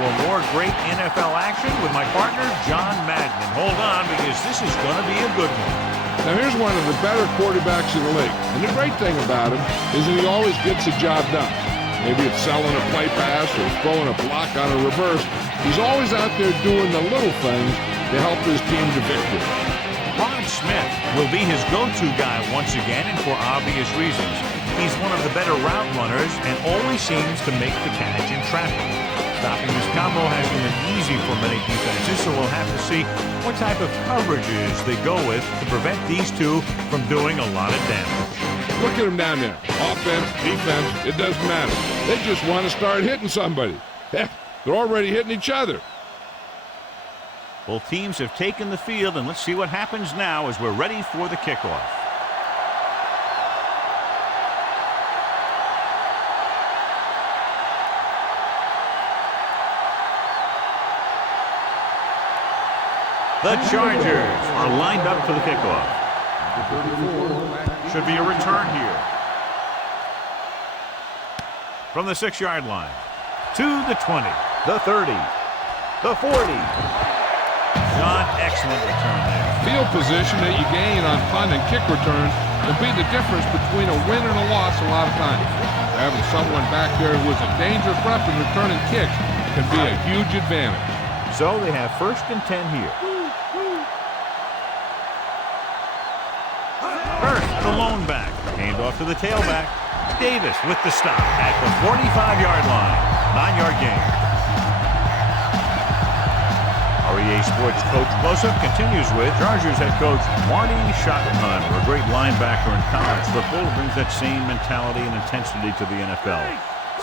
for more great NFL action with my partner, John Madden. And hold on, because this is going to be a good one. Now here's one of the better quarterbacks in the league. And the great thing about him is that he always gets the job done. Maybe it's selling a play pass or throwing a block on a reverse. He's always out there doing the little things to help his team to victory. Ron Smith will be his go-to guy once again, and for obvious reasons. He's one of the better route runners and always seems to make the catch in traffic. Stopping this combo hasn't been easy for many defenses, so we'll have to see what type of coverages they go with to prevent these two from doing a lot of damage. Look at them down there. Offense, defense, it doesn't matter. They just want to start hitting somebody. Heck, they're already hitting each other. Both teams have taken the field, and let's see what happens now as we're ready for the kickoff. The Chargers are lined up for the kickoff. Should be a return here. From the 6-yard line. To the 20. The 30. The 40. John, excellent return there. Field position that you gain on punt and kick returns will be the difference between a win and a loss a lot of times. Having someone back there who is a dangerous weapon returning kicks can be a huge advantage. So they have 1st and 10 here. First, the lone back. Handoff to the tailback. Davis with the stop at the 45-yard line. 9-yard gain. REA Sports Coach Close-Up continues with Chargers head coach Marty Schottenheimer, a great linebacker in college football, who brings that same mentality and intensity to the NFL.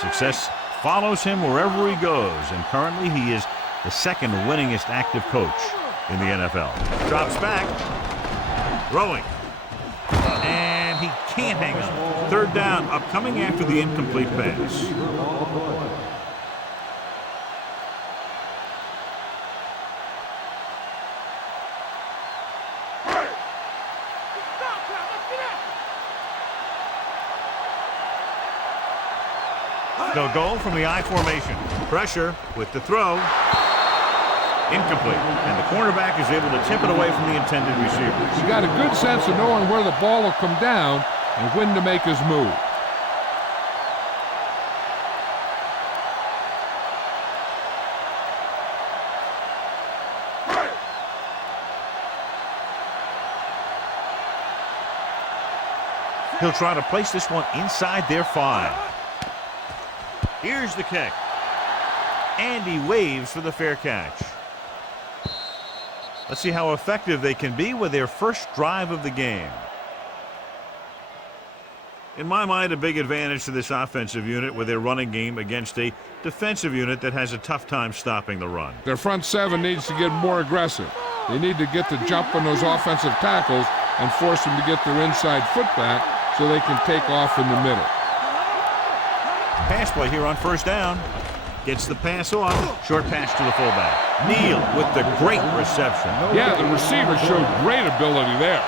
Success follows him wherever he goes, and currently he is the 2nd winningest active coach in the NFL. Drops back. Throwing. And he can't hang on. 3rd down, upcoming after the incomplete pass. They'll go from the I formation. Pressure with the throw. Incomplete. And the cornerback is able to tip it away from the intended receiver. He's got a good sense of knowing where the ball will come down and when to make his move. He'll try to place this one inside their 5. Here's the kick. And he waves for the fair catch. Let's see how effective they can be with their first drive of the game. In my mind, a big advantage to this offensive unit with their running game against a defensive unit that has a tough time stopping the run. Their front 7 needs to get more aggressive. They need to get the jump on those offensive tackles and force them to get their inside foot back so they can take off in the middle. Pass play here on 1st down. Gets the pass off. Short pass to the fullback. Neal with the great reception. Yeah, the receiver showed great ability there.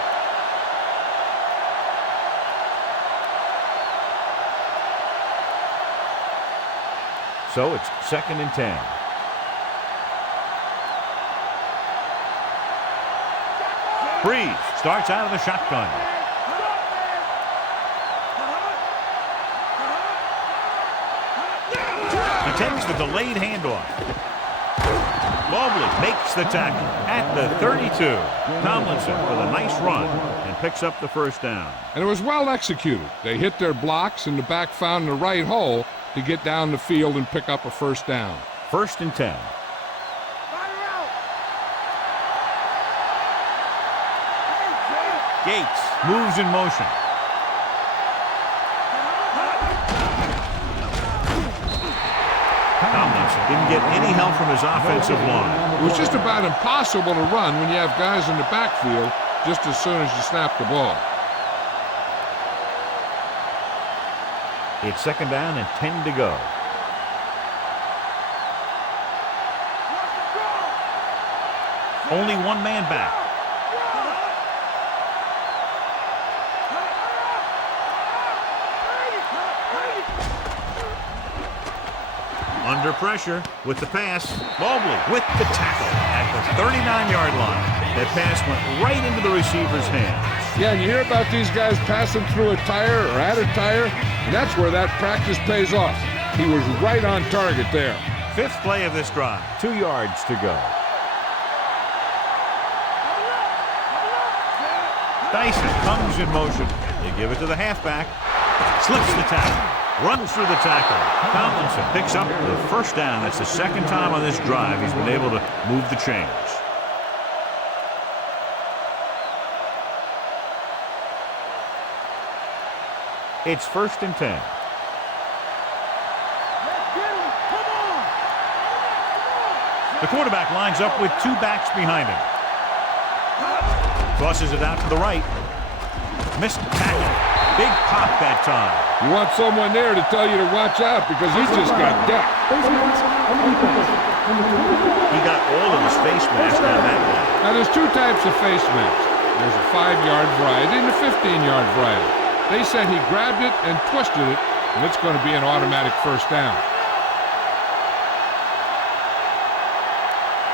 So it's 2nd and 10. Breeze starts out of the shotgun. He takes the delayed handoff. Mobley makes the tackle at the 32. Tomlinson with a nice run and picks up the 1st down. And it was well executed. They hit their blocks and the back found the right hole to get down the field and pick up a 1st down. 1st and 10. Gates moves in motion. Tomlinson didn't get any help from his offensive line. It was just about impossible to run when you have guys in the backfield just as soon as you snap the ball. It's 2nd down and 10 to go. Only one man back. Under pressure with the pass. Mobley with the tackle at the 39-yard line. That pass went right into the receiver's hands. Yeah, and you hear about these guys passing through a tire or at a tire, and that's where that practice pays off. He was right on target there. Fifth play of this drive. 2 yards to go. Dyson comes in motion. They give it to the halfback. Slips the tackle. Runs through the tackle. Tomlinson picks up the first down. That's the second time on this drive he's been able to move the chains. It's 1st and 10. The quarterback lines up with 2 backs behind him. Tosses it out to the right. Missed tackle. Big pop that time. You want someone there to tell you to watch out because he's just got depth. He got all of his face mask on that one. Now, there's 2 types of face masks. There's a 5-yard variety and a 15-yard variety. They said he grabbed it and twisted it, and it's going to be an automatic first down.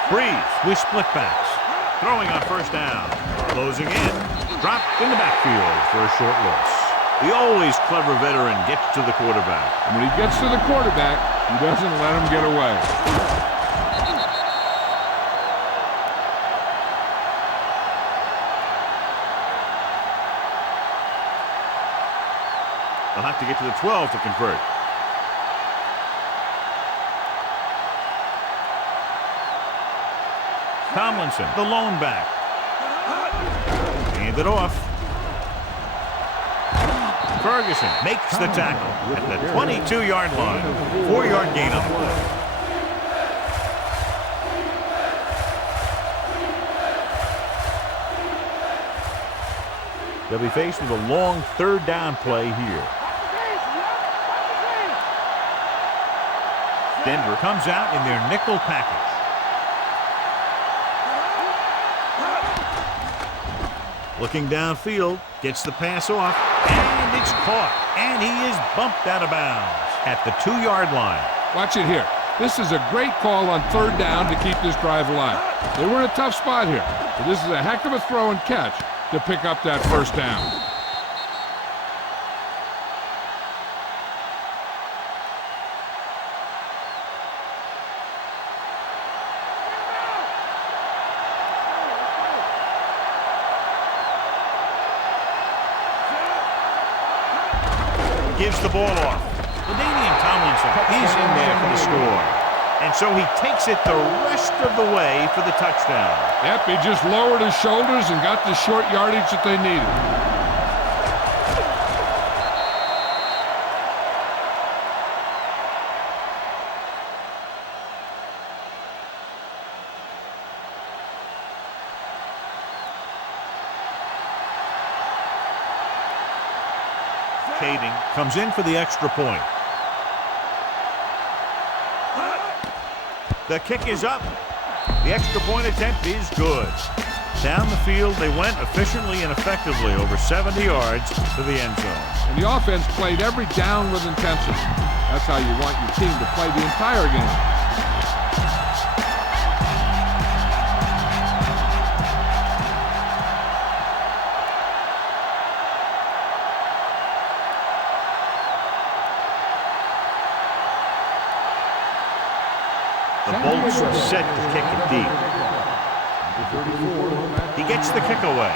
Breeze with split backs. Throwing on first down. Closing in. Dropped in the backfield for a short loss. The always clever veteran gets to the quarterback. And when he gets to the quarterback, he doesn't let him get away. They'll have to get to the 12 to convert. Tomlinson, the lone back. Hand it off. Ferguson makes the tackle at the 22-yard line. 4-yard gain on the play. They'll be faced with a long 3rd down play here. Denver comes out in their nickel package. Looking downfield, gets the pass off, and it's caught. And he is bumped out of bounds at the 2-yard line. Watch it here. This is a great call on 3rd down to keep this drive alive. They were in a tough spot here, but this is a heck of a throw and catch to pick up that first down. Gives the ball off. LaDainian Tomlinson is in there for the score. And so he takes it the rest of the way for the touchdown. Yep, he just lowered his shoulders and got the short yardage that they needed. Kading comes in for the extra point. The kick is up. The extra point attempt is good. Down the field, they went efficiently and effectively over 70 yards to the end zone. And the offense played every down with intensity. That's how you want your team to play the entire game. The Bolts are set to kick it deep. He gets the kick away.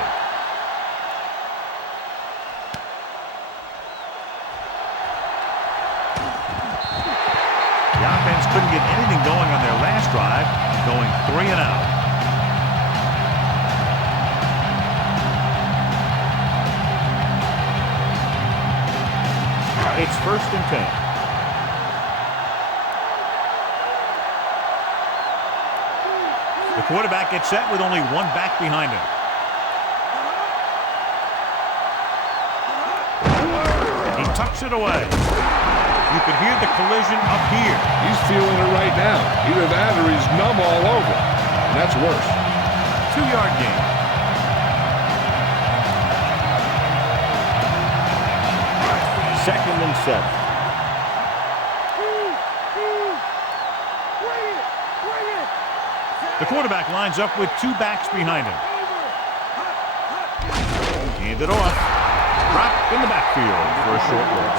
The offense couldn't get anything going on their last drive, going 3 and out. It's 1st and 10. The quarterback gets set with only 1 back behind him. He tucks it away. You could hear the collision up here. He's feeling it right now. Either that or he's numb all over. And that's worse. 2-yard gain. Second and 7. quarterback lines up with two backs behind him. Hand it off. Drop in the backfield for a short loss.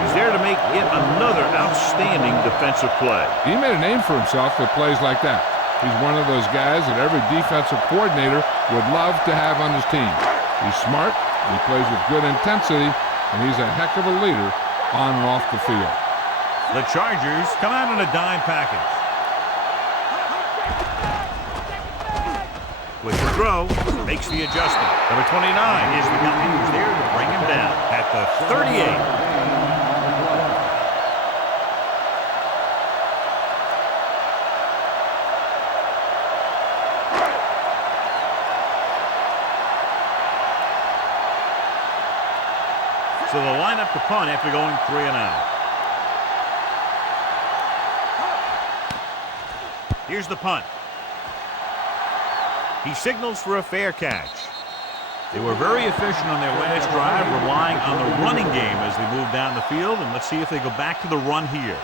He's there to make it another outstanding defensive play. He made a name for himself with plays like that. He's one of those guys that every defensive coordinator would love to have on his team. He's smart, he plays with good intensity, and he's a heck of a leader on and off the field. The Chargers come out in a dime package. With the throw, makes the adjustment. Number 29 is the guy who's there to bring him down at the 38. So they'll line up the punt after going 3 and out. Here's the punt. He signals for a fair catch. They were very efficient on their last drive, relying on the running game as they move down the field. And let's see if they go back to the run here.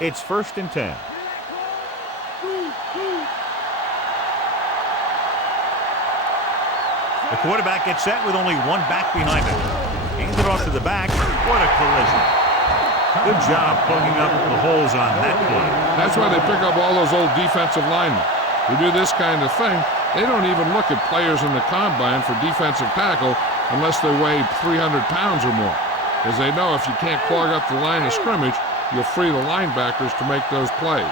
It's 1st and 10. The quarterback gets set with only one back behind him. Hands it off to the back. What a collision. Good job plugging up the holes on that play. That's why they pick up all those old defensive linemen who do this kind of thing. They don't even look at players in the combine for defensive tackle unless they weigh 300 pounds or more, as they know if you can't clog up the line of scrimmage, you'll free the linebackers to make those plays.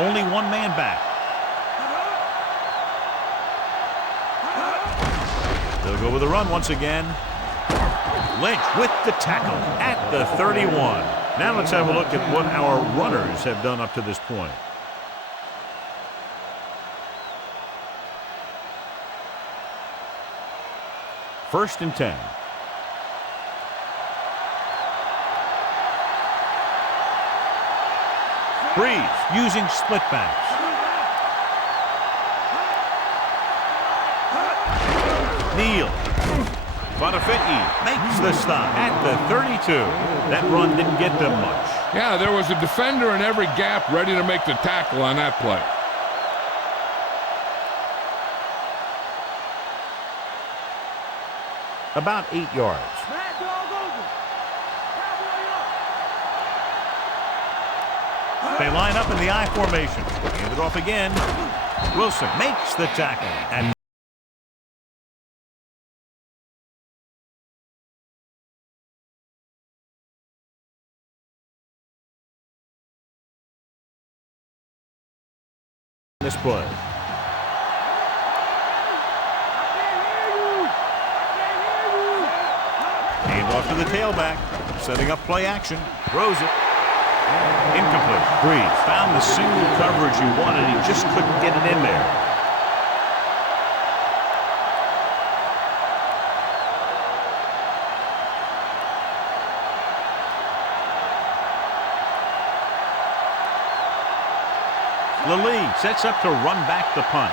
Only one man back. They'll go with a run once again. Lynch with the tackle at the 31. Now let's have a look at what our runners have done up to this point. First and 10. Breeze using split backs. Neal. Bonifati makes the stop at the 32. That run didn't get them much. Yeah, there was a defender in every gap ready to make the tackle on that play. About 8 yards. They line up in the I formation. Hand it off again. Wilson makes the tackle. And this play. Hand off to the tailback. Setting up play action. Throws it. Incomplete. Breeze found the single coverage he wanted. He just couldn't get it in there. Lilly sets up to run back the punt.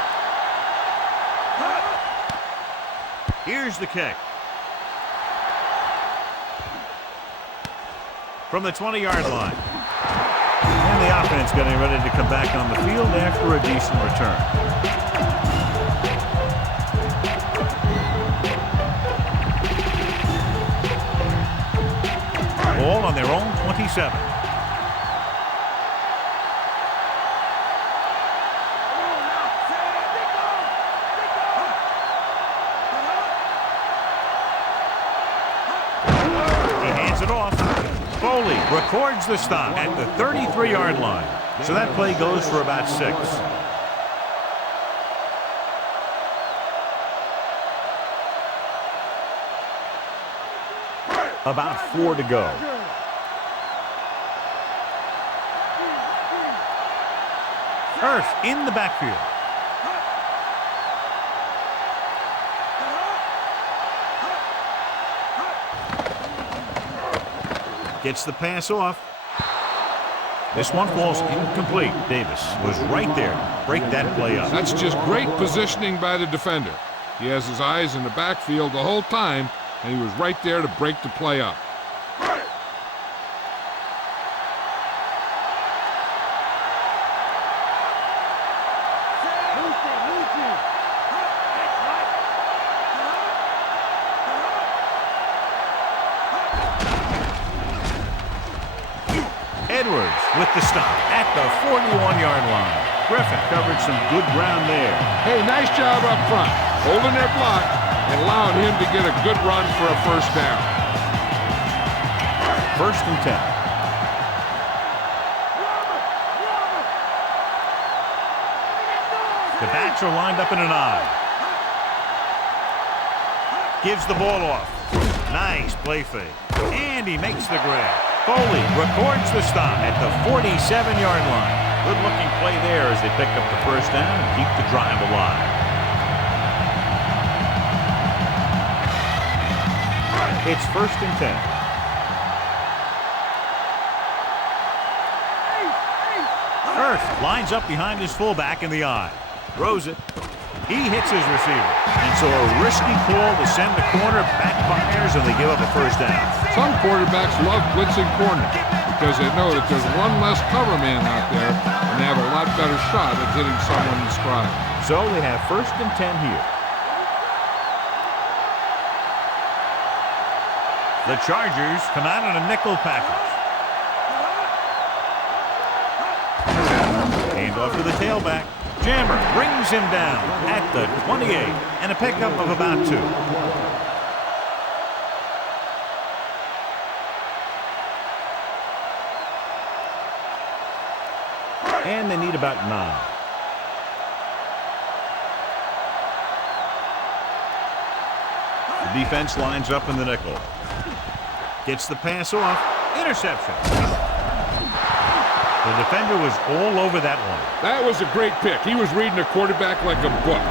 Here's the kick. From the 20-yard line. And the offense getting ready to come back on the field after a decent return. Ball on their own 27. He hands it off. Foley records the stop at the 33-yard line. So that play goes for about 6. About 4 to go. Hurst in the backfield. Gets the pass off. This one falls incomplete. Davis was right there to break that play up. That's just great positioning by the defender. He has his eyes in the backfield the whole time, and he was right there to break the play up. with the stop at the 41-yard line. Griffin covered some good ground there. Hey, nice job up front, holding their block and allowing him to get a good run for a first down. 1st and 10. The backs are lined up in an I. Gives the ball off. Nice play fake. And he makes the grab. Foley records the stop at the 47-yard line. Good-looking play there as they pick up the first down and keep the drive alive. It's 1st and 10. Hurst lines up behind his fullback in the I. Throws it. He hits his receiver. And so a risky call to send the corner backfires and they give up a first down. Some quarterbacks love blitzing corners because they know that there's one less cover man out there and they have a lot better shot at hitting someone in stride. So they have 1st and 10 here. The Chargers come out on a nickel package. Hand off to the tailback. Jammer brings him down at the 28 and a pickup of about 2. And they need about 9. The defense lines up in the nickel. Gets the pass off. Interception. The defender was all over that one. That was a great pick. He was reading a quarterback like a book.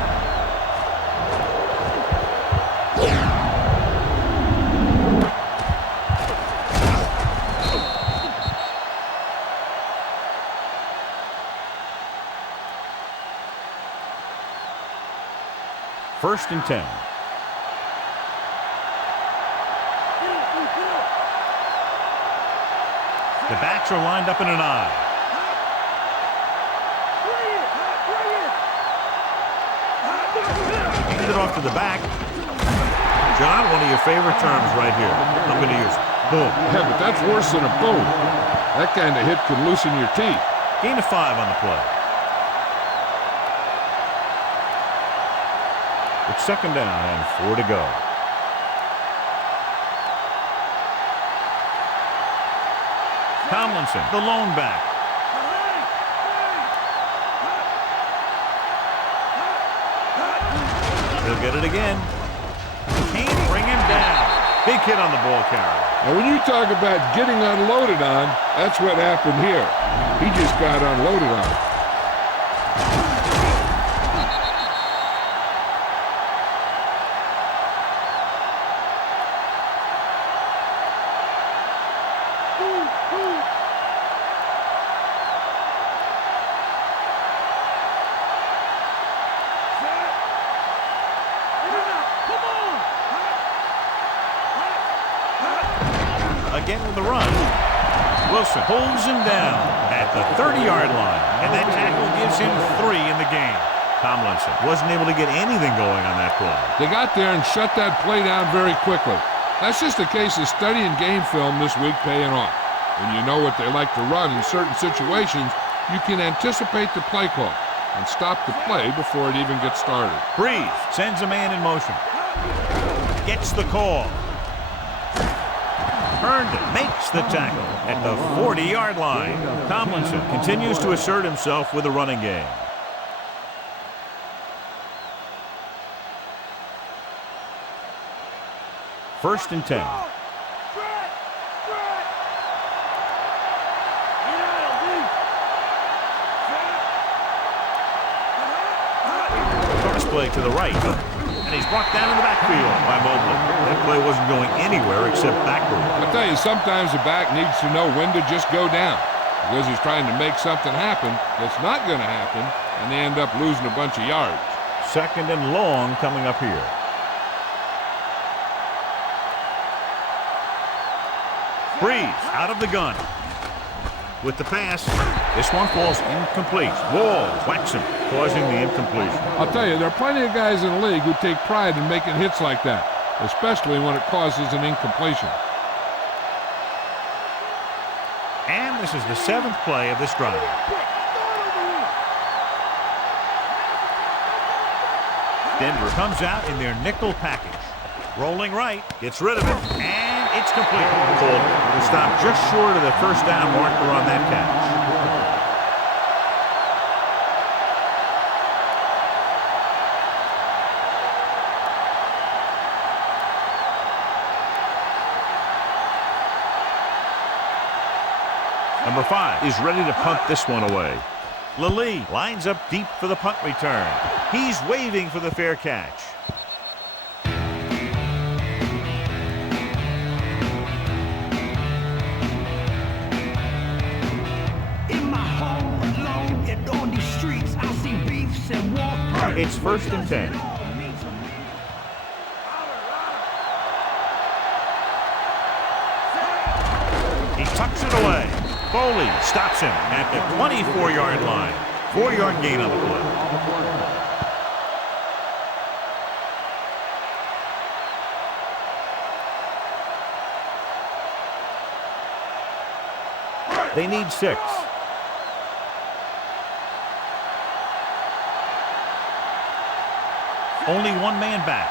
First and 10. The backs are lined up in an I. Hand it off to the back. John, one of your favorite terms right here. I'm going to use it. Boom. Yeah, but that's worse than a boom. That kind of hit could loosen your teeth. Gain of 5 on the play. It's 2nd down and 4 to go. Tomlinson, the lone back. He'll get it again. Can't bring him down. Big hit on the ball carrier. And when you talk about getting unloaded on, that's what happened here. He just got unloaded on. Again with the run. Wilson pulls him down at the 30-yard line, and that tackle gives him 3 in the game. Tomlinson wasn't able to get anything going on that play. They got there and shut that play down very quickly. That's just a case of studying game film this week paying off. When you know what they like to run in certain situations, you can anticipate the play call and stop the play before it even gets started. Breeze sends a man in motion. Gets the call. Herndon makes the tackle at the 40-yard line. Tomlinson continues to assert himself with a running game. First and 10. Cross play to the right. And he's brought down in the backfield by Mobley. That play wasn't going anywhere except backward. I tell you, sometimes the back needs to know when to just go down because he's trying to make something happen that's not going to happen, and they end up losing a bunch of yards. 2nd and long coming up here. Breeze out of the gun. With the pass, this one falls incomplete. Wall whacks him, causing the incompletion. I'll tell you, there are plenty of guys in the league who take pride in making hits like that, especially when it causes an incompletion. And this is the 7th play of this drive. Denver comes out in their nickel package. Rolling right, gets rid of it, and it's complete. Cole will stop just short of the first down marker on that catch. Number 5 is ready to punt this one away. Lilly lines up deep for the punt return. He's waving for the fair catch. In my home alone and on these streets, I see beefs and war. It's 1st and 10. He tucks it away. Foley stops him at the 24-yard line. 4-yard gain on the play. They need 6. Only one man back.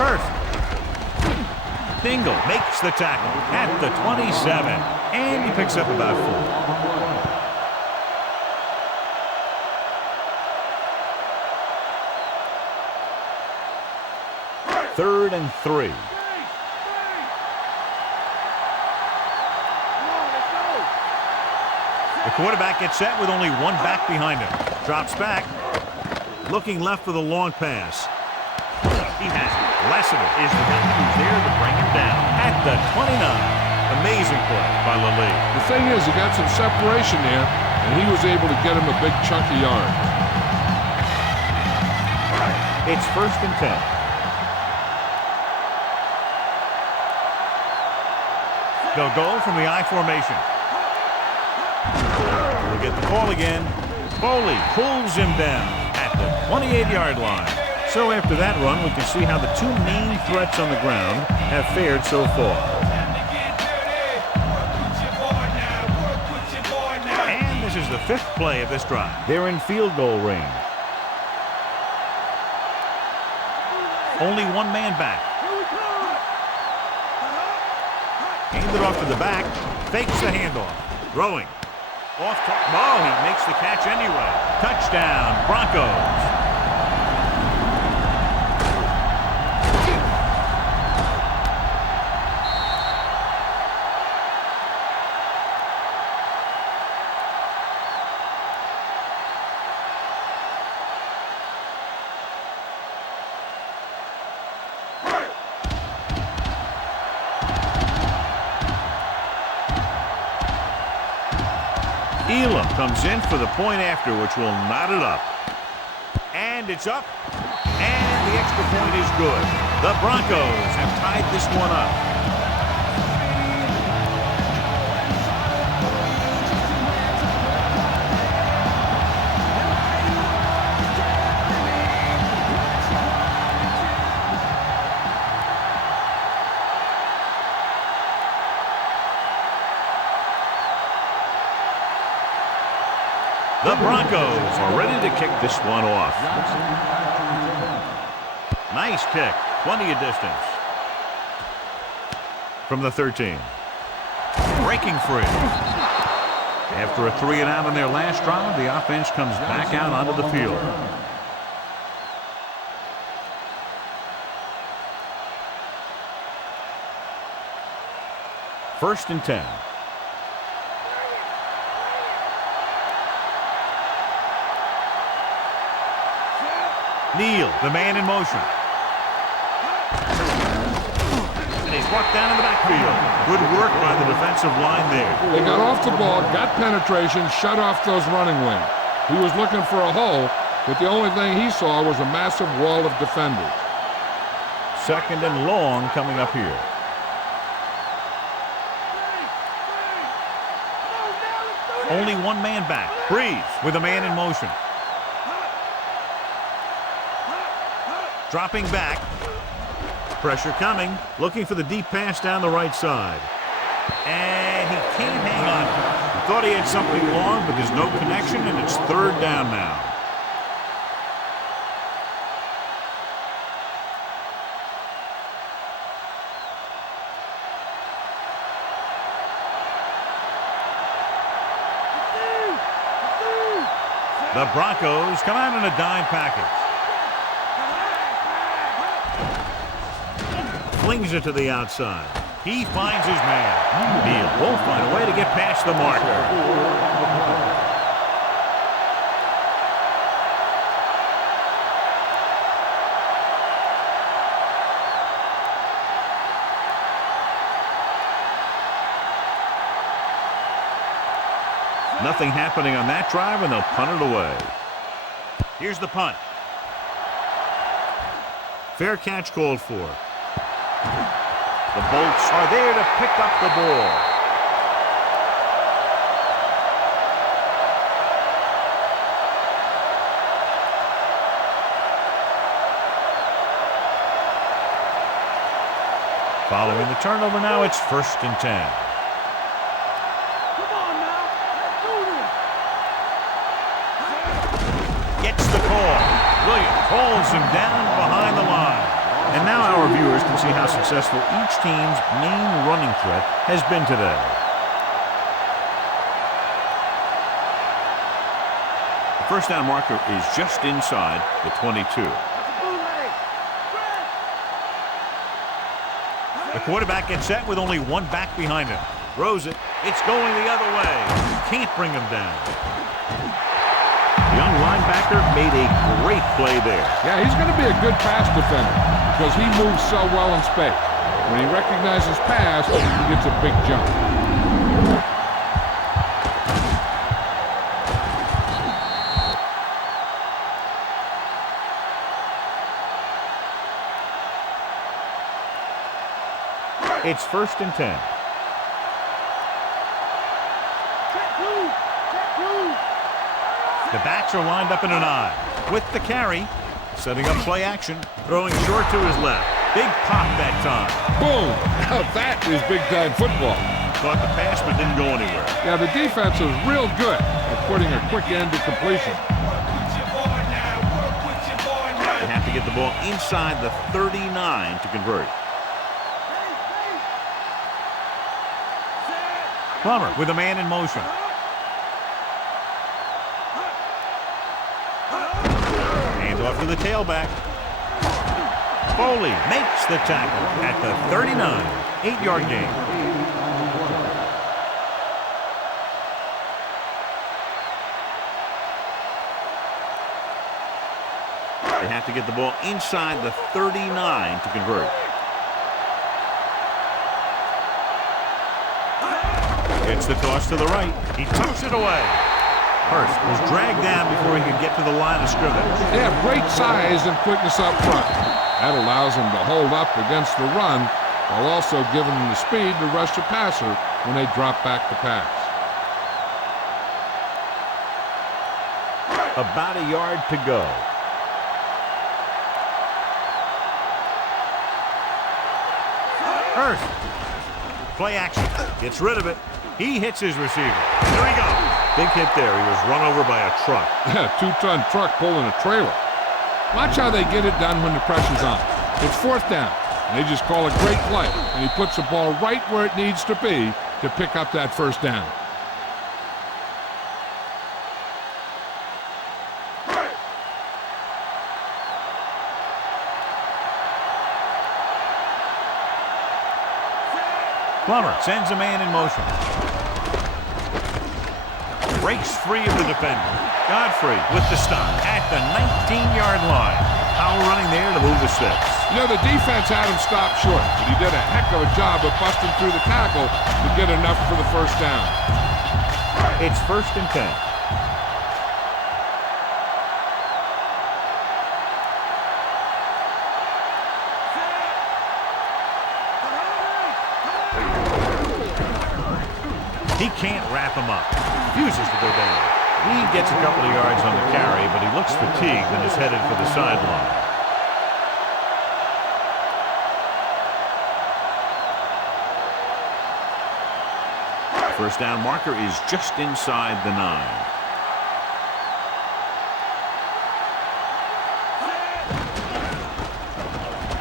Earth. Dingle makes the tackle at the 27, and he picks up about 4. 3rd and 3. The quarterback gets set with only one back behind him. Drops back, looking left for the long pass. He has it. Lassiter is the guy who's there to bring him down at the 29. Amazing play by Lilly. The thing is, he got some separation there, and he was able to get him a big chunky yard. It's 1st and 10. They'll go from the I formation. We'll get the call again. Foley pulls him down at the 28-yard line. So after that run, we can see how the two main threats on the ground have fared so far. And this is the 5th play of this drive. They're in field goal range. Only one man back. Hand it off to the back. Fakes the handoff. Throwing. Off to... Oh, he makes the catch anyway. Touchdown, Broncos. Elam comes in for the point after, which will knot it up. And it's up. And the extra point is good. The Broncos have tied this one up. The Broncos are ready to kick this one off. Nice kick. Plenty of distance. From the 13. Breaking free. After a 3-and-out on their last drive, the offense comes back out onto the field. First and 10. Neal, the man in motion. And he's brought down in the backfield. Good work by the defensive line there. They got off the ball, got penetration, shut off those running lanes. He was looking for a hole, but the only thing he saw was a massive wall of defenders. 2nd and long coming up here. Only one man back. Breeze with a man in motion. Dropping back. Pressure coming. Looking for the deep pass down the right side. And he can't hang on. He thought he had something long, but there's no connection, and it's third down now. The Broncos come out in a dime package. Flings it to the outside. He finds his man. Neal won't find a way to get past the marker. Nothing happening on that drive, and they'll punt it away. Here's the punt. Fair catch called for. The Bolts are there to pick up the ball. Following the turnover now, it's 1st and 10. Gets the call. Williams holds him down behind the line. And now our viewers can see how successful each team's main running threat has been today. The first down marker is just inside the 22. The quarterback gets set with only one back behind him. Throws it. It's going the other way. Can't bring him down. The young linebacker made a great play there. Yeah, he's going to be a good pass defender because he moves so well in space. When he recognizes pass, he gets a big jump. It's 1st and 10. The backs are lined up in an I. With the carry, setting up play action, throwing short to his left. Big pop that time. Boom! Now that is big-time football. Caught the pass but didn't go anywhere. Yeah, the defense is real good at putting a quick end to completion. They have to get the ball inside the 39 to convert. Plummer with a man in motion. Off to the tailback. Foley makes the tackle at the 39. 8-yard gain. They have to get the ball inside the 39 to convert. Gets the toss to the right. He tucks it away. Hurst was dragged down before he could get to the line of scrimmage. They have great size and quickness up front. That allows them to hold up against the run while also giving them the speed to rush the passer when they drop back to pass. About a yard to go. Hurst. Play action. Gets rid of it. He hits his receiver. There he goes. Big hit there. He was run over by a truck. Yeah, 2-ton truck pulling a trailer. Watch how they get it done when the pressure's on. It's 4th down, and they just call a great play, and he puts the ball right where it needs to be to pick up that 1st down. Plummer sends a man in motion. Breaks free of the defender. Godfrey with the stop at the 19-yard line. Powell running there to move the 6. You know, the defense had him stopped short, but he did a heck of a job of busting through the tackle to get enough for the 1st down. It's 1st and 10. He can't wrap him up. Refuses to go down. He gets a couple of yards on the carry, but he looks fatigued and is headed for the sideline. First down marker is just inside the 9.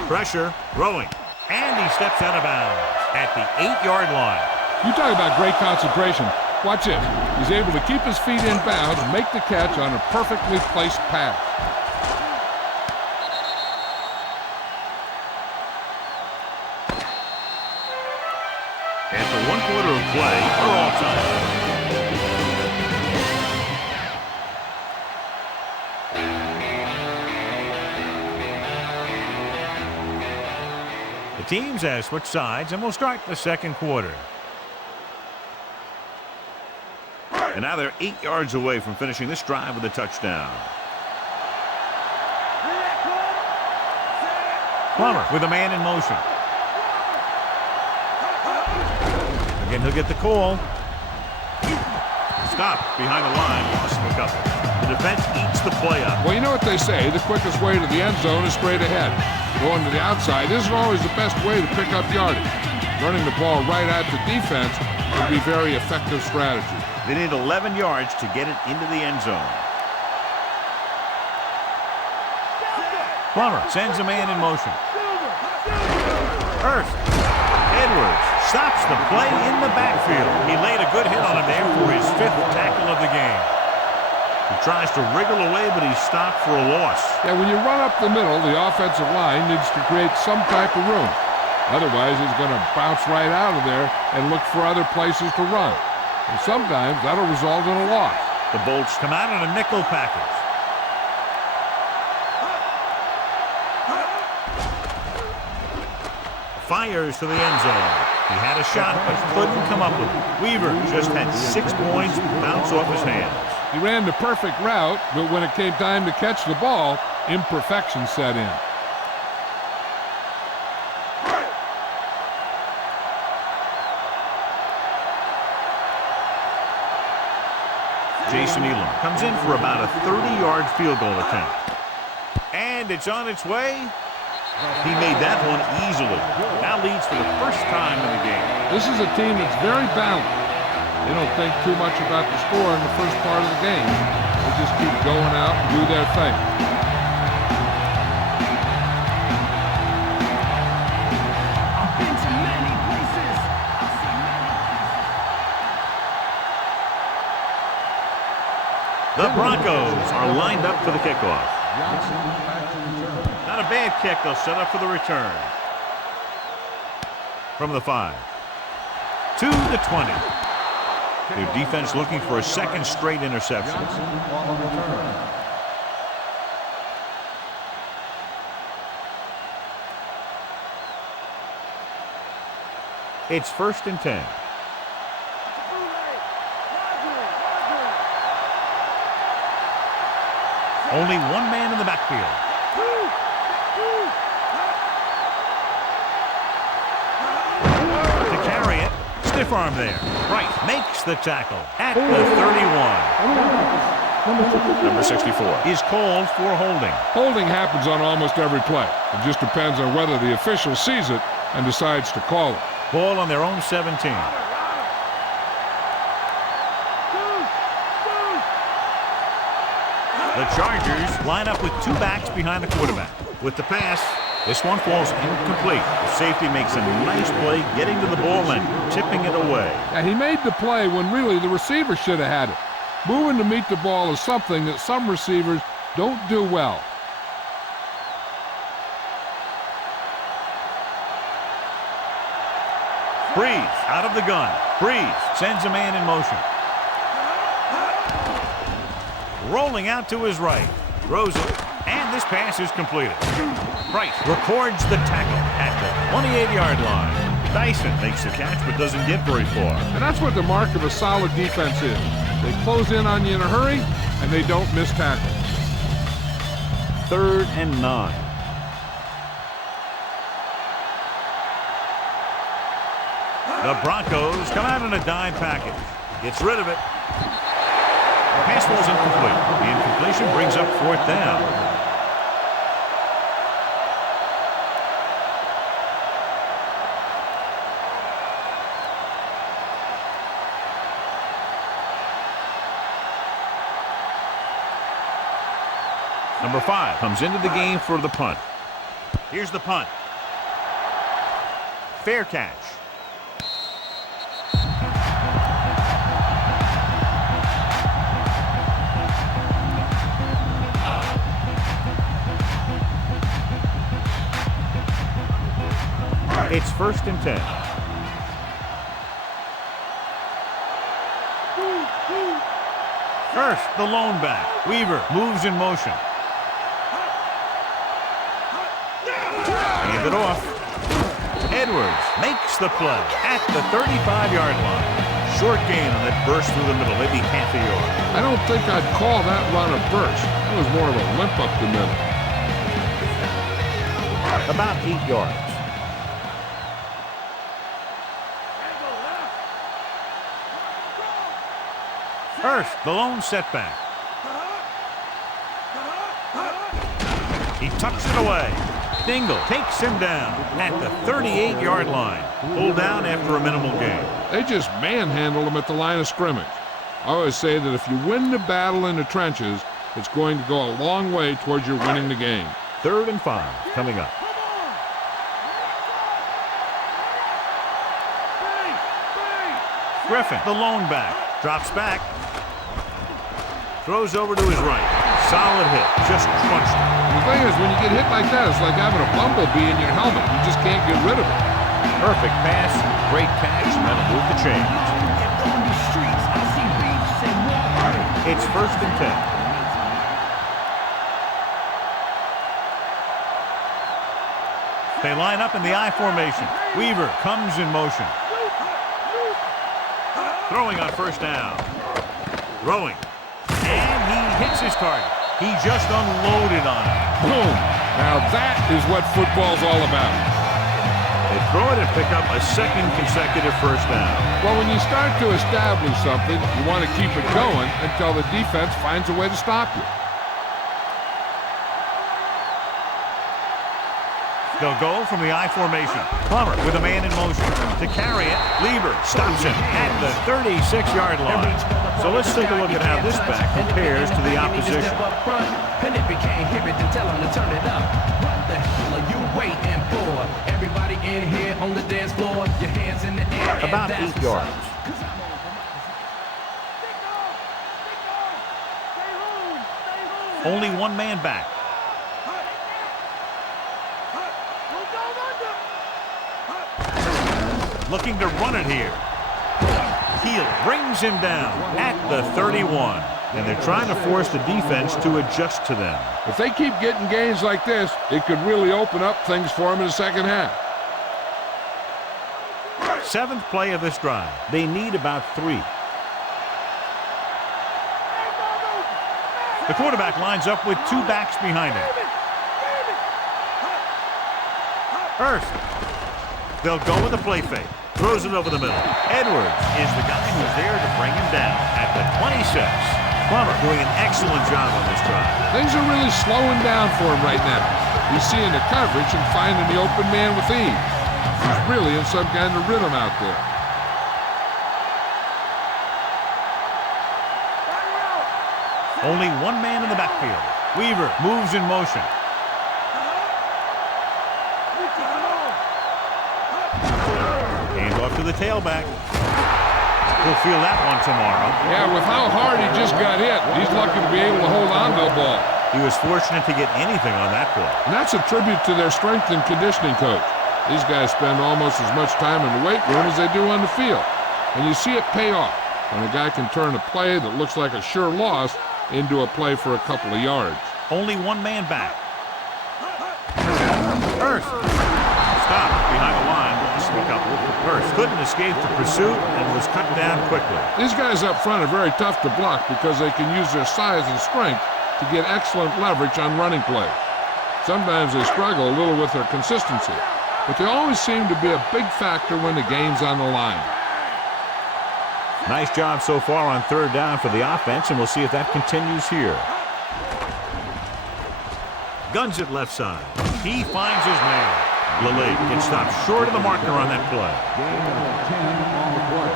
Pressure, throwing, and he steps out of bounds at the 8-yard line. You talk about great concentration. Watch it. He's able to keep his feet in bounds and make the catch on a perfectly placed pass. After 1 quarter of play, we're all time. The teams have switched sides, and we'll start the second quarter. And now they're 8 yards away from finishing this drive with a touchdown. Plummer with a man in motion. Again, he'll get the call. Stop behind the line, lost him a couple. The defense eats the play up. Well, you know what they say, the quickest way to the end zone is straight ahead. Going to the outside isn't always the best way to pick up yardage. Running the ball right at the defense would be very effective strategy. They need 11 yards to get it into the end zone. Plummer sends a man in motion. Earth. Edwards stops the play in the backfield. He laid a good hit on him there for his 5th tackle of the game. He tries to wriggle away, but he's stopped for a loss. Yeah, when you run up the middle, the offensive line needs to create some type of room. Otherwise, he's going to bounce right out of there and look for other places to run. And sometimes that'll result in a loss. The Bolts come out on a nickel package. Fires to the end zone. He had a shot, but couldn't come up with it. Weaver just had 6 points bounce off his hands. He ran the perfect route, but when it came time to catch the ball, imperfection set in. Jason Elam comes in for about a 30-yard field goal attempt. And it's on its way. He made that one easily. Now leads for the first time in the game. This is a team that's very balanced. They don't think too much about the score in the first part of the game. They just keep going out and do their thing. I've been to many places. I've seen many places. The Broncos are lined up for the kickoff. Not a bad kick. They'll set up for the return. From the 5 to the 20. Their defense looking for a second straight interception. It's 1st and 10. Only one man in the backfield. To carry it, stiff arm there. Price makes the tackle at the 31. Number 64 is called for holding. Holding happens on almost every play. It just depends on whether the official sees it and decides to call it. Ball on their own 17. The Chargers line up with 2 backs behind the quarterback. With the pass, this one falls incomplete. The safety makes a nice play getting to the ball and tipping it away. Yeah, he made the play when really the receiver should have had it. Moving to meet the ball is something that some receivers don't do well. Breeze out of the gun. Breeze sends a man in motion. Rolling out to his right. Throws it, and this pass is completed. Price records the tackle at the 28-yard line. Dyson makes the catch but doesn't get very far. And that's what the mark of a solid defense is. They close in on you in a hurry, and they don't miss tackles. 3rd and 9. The Broncos come out in a dime package. Gets rid of it. The pass falls incomplete. The incompletion brings up 4th down. Number 5 comes into the game for the punt. Here's the punt. Fair catch. It's 1st and 10. First, the lone back. Weaver moves in motion. Hand it off. Edwards makes the play at the 35-yard line. Short gain on that burst through the middle, maybe half a yard. I don't think I'd call that run a burst. It was more of a limp up the middle. About 8 yards. First, the lone setback. He tucks it away. Dingle takes him down at the 38-yard line. Pulled down after a minimal gain. They just manhandled him at the line of scrimmage. I always say that if you win the battle in the trenches, it's going to go a long way towards your winning the game. 3rd and 5 coming up. Griffin, the lone back, drops back. Throws over to his right. Solid hit. Just crunched it. The thing is, when you get hit like that, it's like having a bumblebee in your helmet. You just can't get rid of it. Perfect pass. Great catch. That'll move the chains. It's 1st and 10. They line up in the I formation. Weaver comes in motion. Throwing on 1st down. Throwing. And he hits his target. He just unloaded on it. Boom. Now that is what football's all about. They throw it and pick up a 2nd consecutive 1st down. Well, when you start to establish something, you want to keep it going until the defense finds a way to stop you. They'll go from the I formation. Plummer with a man in motion. To carry it, Lieber stops him at the 36-yard line. So let's take a look at how this back compares to the opposition. And if you can't hear it, then tell them to turn it up. What the hell are you waiting for? Everybody in here on the dance floor, your hands in the air. About 8 yards. Only one man back. Looking to run it here. Heel brings him down at the 31. And they're trying to force the defense to adjust to them. If they keep getting gains like this, it could really open up things for them in the second half. 7th play of this drive. They need about 3. The quarterback lines up with 2 backs behind him. First, they'll go with a play fake. Throws it over the middle. Edwards is the guy who's there to bring him down at the 26. Plummer doing an excellent job on this drive. Things are really slowing down for him right now. He's seeing the coverage and finding the open man with ease. He's really in some kind of rhythm out there. Only one man in the backfield. Weaver moves in motion. Hand off to the tailback. We'll feel that one tomorrow. Yeah, with how hard he just got hit, he's lucky to be able to hold on to the ball. He was fortunate to get anything on that play. And that's a tribute to their strength and conditioning coach. These guys spend almost as much time in the weight room as they do on the field. And you see it pay off when a guy can turn a play that looks like a sure loss into a play for a couple of yards. Only one man back. First. Stop behind the line. Lost a couple. First couldn't escape the pursuit and was cut down quickly. These guys up front are very tough to block because they can use their size and strength to get excellent leverage on running plays. Sometimes they struggle a little with their consistency, but they always seem to be a big factor when the game's on the line. Nice job so far on 3rd down for the offense, and we'll see if that continues here. Guns it left side. He finds his man. LeLay gets stopped short of the marker on that play. Gain of 10 on the play.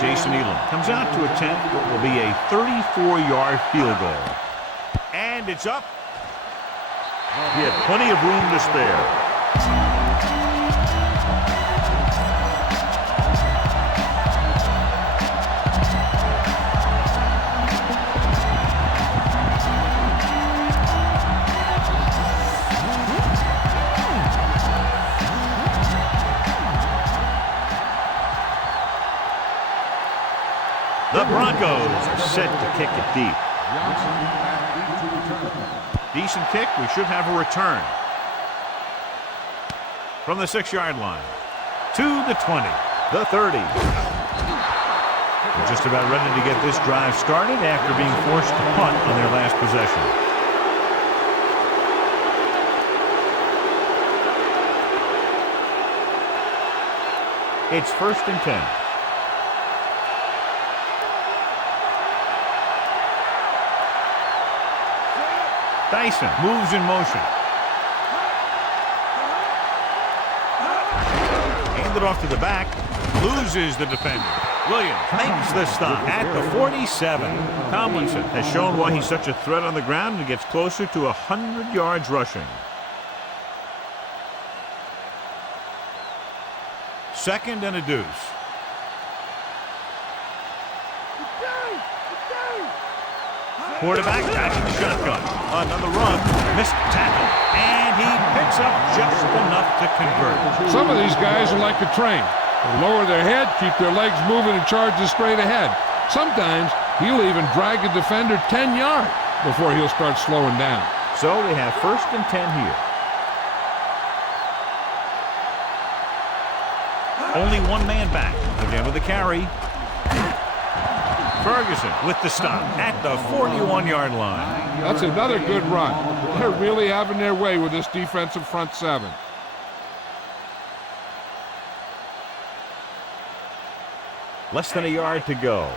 Jason Elam comes out to attempt what will be a 34-yard field goal. And it's up. He had plenty of room to spare. The Broncos are set to kick it deep. Decent kick. We should have a return. From the 6-yard line to the 20, the 30. They're just about ready to get this drive started after being forced to punt on their last possession. It's 1st and 10. Dyson moves in motion. Handed off to the back. Loses the defender. Williams makes the stop at the 47. Tomlinson has shown why he's such a threat on the ground and gets closer to 100 yards rushing. 2nd and a deuce. Quarterback back in the shotgun. Another run. Missed tackle. And he picks up just enough to convert. Some of these guys are like a train. They lower their head, keep their legs moving, and charges straight ahead. Sometimes he'll even drag a defender 10 yards before he'll start slowing down. So we have 1st and 10 here. Only one man back. Again with the carry. Ferguson with the stop at the 41-yard line. That's another good run. They're really having their way with this defensive front 7. Less than a yard to go.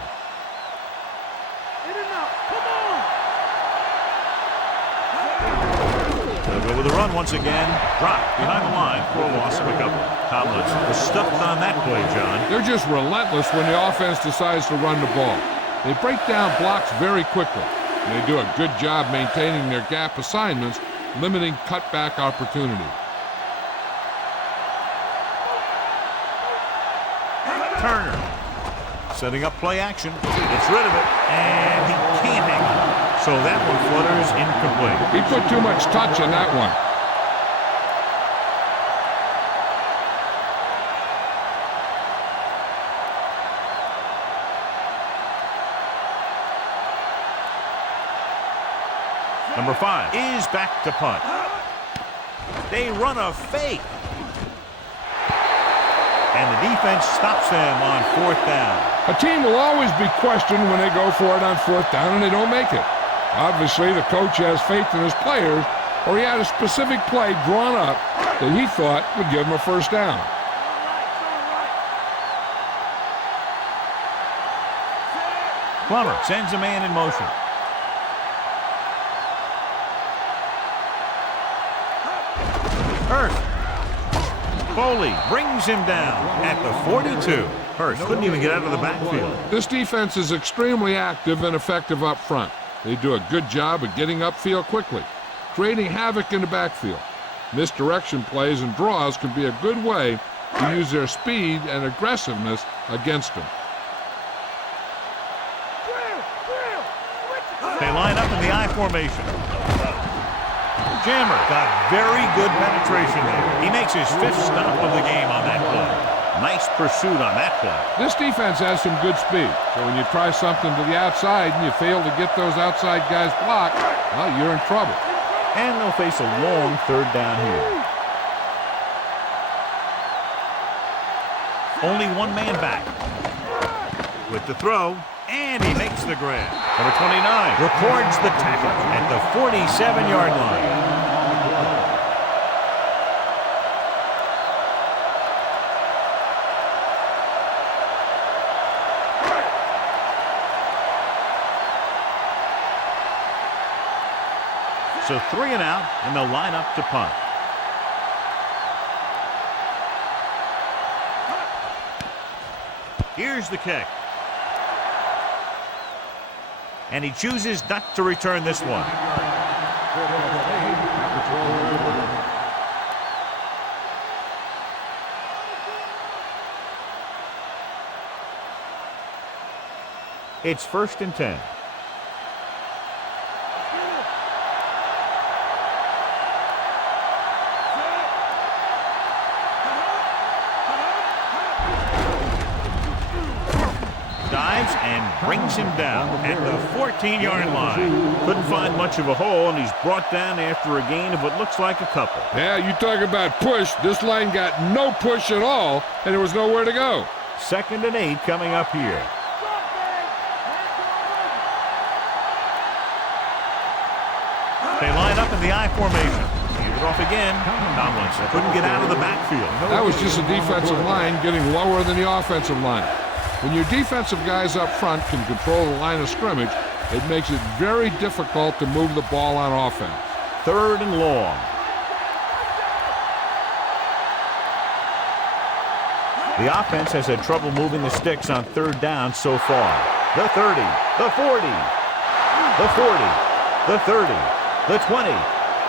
They'll go with the run once again. Dropped behind the line for a loss of a couple. Tomlinson was stuffed on that play, John. They're just relentless when the offense decides to run the ball. They break down blocks very quickly. And they do a good job maintaining their gap assignments, limiting cutback opportunity. Turner setting up play action. Gets rid of it, and he can't hang on. So that one flutters incomplete. He put too much touch on that one. Number 5 is back to punt. They run a fake. And the defense stops them on 4th down. A team will always be questioned when they go for it on 4th down and they don't make it. Obviously, the coach has faith in his players, or he had a specific play drawn up that he thought would give him a 1st down. Plummer sends a man in motion. Hurst. Foley brings him down at the 42. Hurst couldn't even get out of the backfield. This defense is extremely active and effective up front. They do a good job of getting upfield quickly, creating havoc in the backfield. Misdirection plays and draws can be a good way to use their speed and aggressiveness against them. They line up in the I formation. Jammer got very good penetration there. He makes his 5th stop of the game on that play. Nice pursuit on that play. This defense has some good speed, so when you try something to the outside and you fail to get those outside guys blocked, well, you're in trouble. And they'll face a long 3rd down here. Only one man back. With the throw, and he makes the grab. Number 29 records the tackle at the 47-yard line. So 3 and out, and they'll line up to punt. Here's the kick. And he chooses not to return this one. It's 1st and 10. Dives and brings him down at the 14-yard line. Couldn't find much of a hole, and he's brought down after a gain of what looks like a couple. Yeah, you talk about push. This line got no push at all, and there was nowhere to go. 2nd and 8 coming up here. They line up in the I formation. Give it off again. Tomlinson couldn't get out of the backfield. That was just a defensive line getting lower than the offensive line. When your defensive guys up front can control the line of scrimmage, it makes it very difficult to move the ball on offense. 3rd and long. The offense has had trouble moving the sticks on 3rd down so far. The 30, the 40, the 40, the 30, the 20,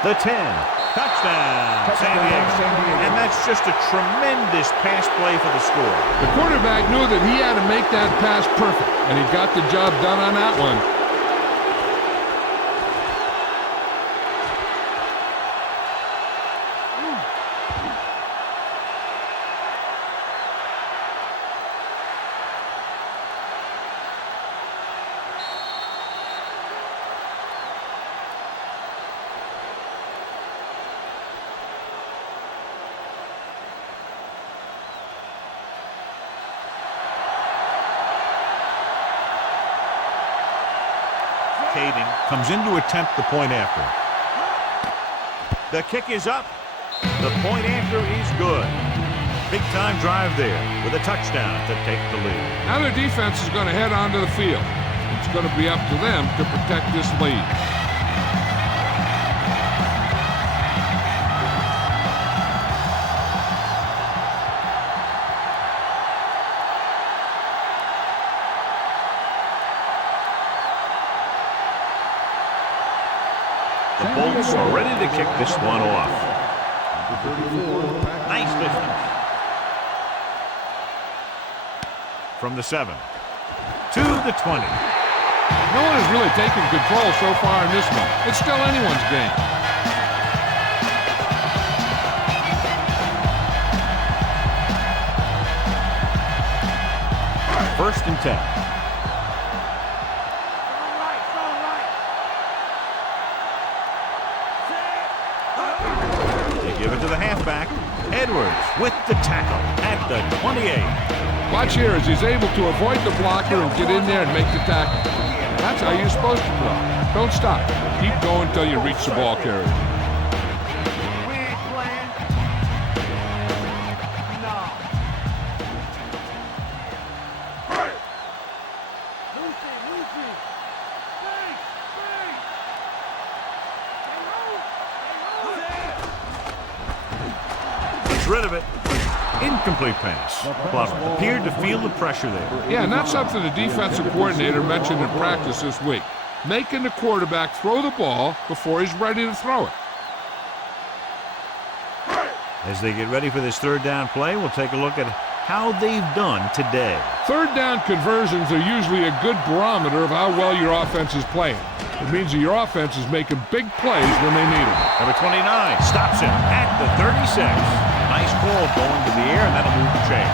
the 10. Touchdown, San Diego. And that's just a tremendous pass play for the score. The quarterback knew that he had to make that pass perfect, and he got the job done on that one. Caden comes in to attempt the point after. The kick is up. The point after is good. Big time drive there with a touchdown to take the lead. Now their defense is going to head onto the field. It's going to be up to them to protect this lead. The Bolts are ready to kick this one off. Nice distance. From the 7 to the 20. No one has really taken control so far in this one. It's still anyone's game. First and 10. Give it to the halfback. Edwards with the tackle at the 28. Watch here as he's able to avoid the blocker and get in there and make the tackle. That's how you're supposed to play. Don't stop. Keep going until you reach the ball carrier. Rid of it. Incomplete pass. Clough appeared to feel the pressure there. Yeah, and that's something the defensive coordinator mentioned in practice this week. Making the quarterback throw the ball before he's ready to throw it. As they get ready for this 3rd down play, we'll take a look at how they've done today. 3rd down conversions are usually a good barometer of how well your offense is playing. It means that your offense is making big plays when they need them. Number 29 stops him at the 36. Nice ball going to the air, and that'll move the chain.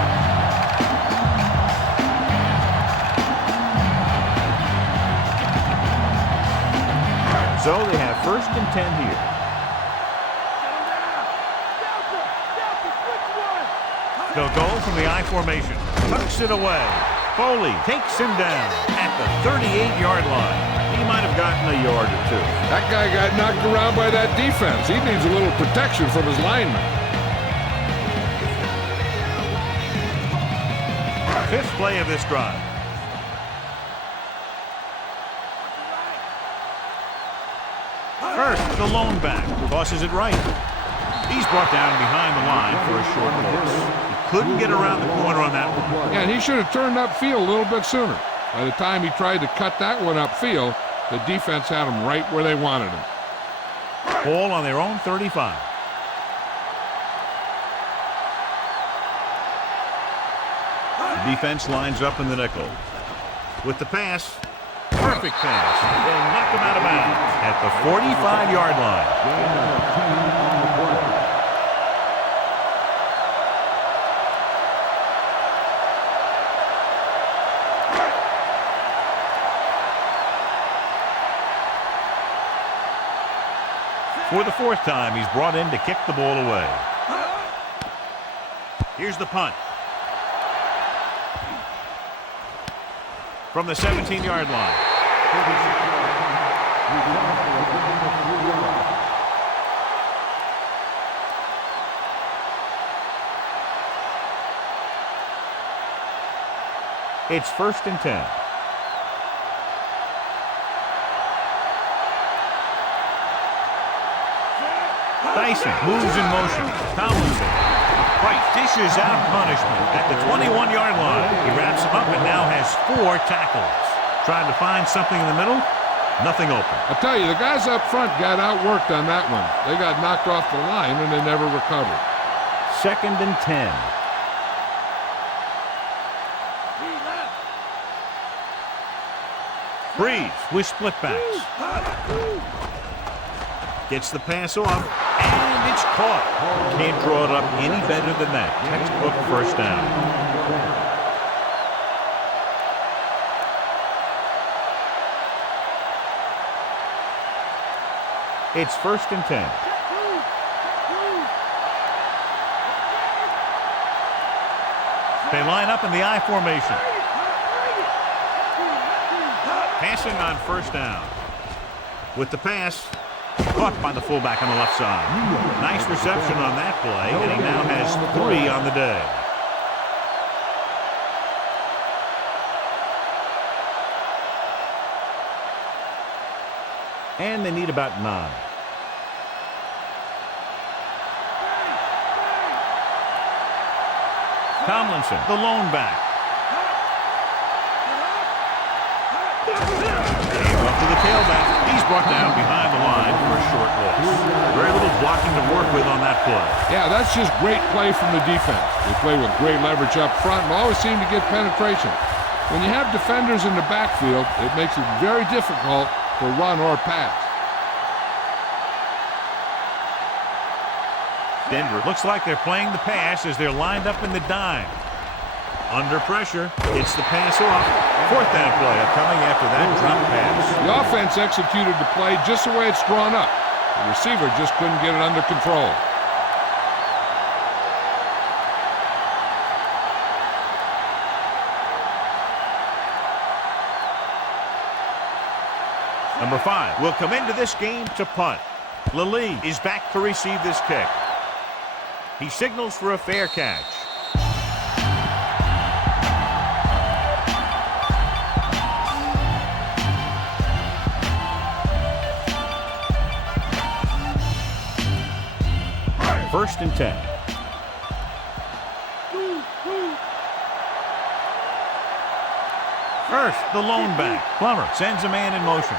So they have 1st and 10 here. They'll go from the I formation. Tucks it away. Foley takes him down at the 38-yard line. He might have gotten a yard or two. That guy got knocked around by that defense. He needs a little protection from his lineman. 5th play of this drive. First, the lone back tosses it right. He's brought down behind the line for a short loss. He couldn't get around the corner on that one. Yeah, and he should have turned upfield a little bit sooner. By the time he tried to cut that one upfield, the defense had him right where they wanted him. Ball on their own 35. The defense lines up in the nickel. With the pass, perfect pass. They'll knock him out of bounds at the 45-yard line. Gain of 10 on the play. For the fourth time, he's brought in to kick the ball away. Here's the punt. From the 17-yard line. It's 1st and 10. Dyson moves in motion. Tomlinson. Price dishes out punishment at the 21-yard line. He wraps him up and now has 4 tackles. Trying to find something in the middle. Nothing open. I tell you, the guys up front got outworked on that one. They got knocked off the line and they never recovered. 2nd and 10. Breeze with split backs. Gets the pass off, and it's caught. Can't draw it up any better than that. Textbook first down. It's 1st and 10. They line up in the I formation. Passing on 1st down. With the pass, caught by the fullback on the left side. Nice reception on that play, and he now has 3 on the day. And they need about 9. Tomlinson, the lone back. Up to the tailback. He's brought down behind the line for a short loss. Very little blocking to work with on that play. Yeah, that's just great play from the defense. They play with great leverage up front and always seem to get penetration. When you have defenders in the backfield, it makes it very difficult to run or pass. Denver looks like they're playing the pass as they're lined up in the dime. Under pressure, gets the pass off. 4th down play coming after that drop pass. The offense executed the play just the way it's drawn up. The receiver just couldn't get it under control. Number 5 will come into this game to punt. Lally is back to receive this kick. He signals for a fair catch. First and 10. First, the lone back. Plummer sends a man in motion.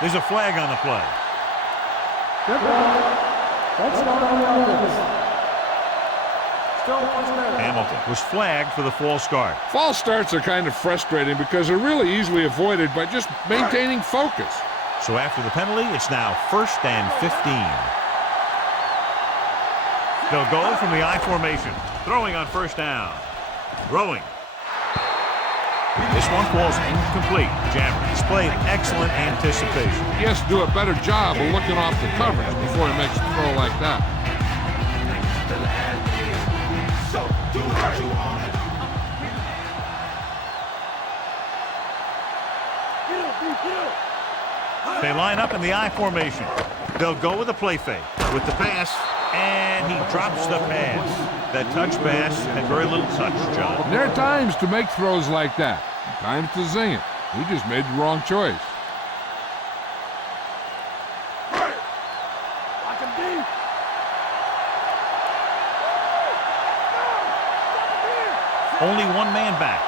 There's a flag on the play. Good ball. That's not on the offense. Hamilton was flagged for the false start. False starts are kind of frustrating because they're really easily avoided by just maintaining focus. So after the penalty, it's now 1st and 15. They'll go from the I formation. Throwing on 1st down. Throwing. This one falls incomplete. Jammer displayed excellent anticipation. He has to do a better job of looking off the coverage before he makes a throw like that. They line up in the I formation. They'll go with a play fake. With the pass, and he drops the pass. That touch pass had very little touch, John. There are times to make throws like that. Times to zing it. He just made the wrong choice. Only one man back.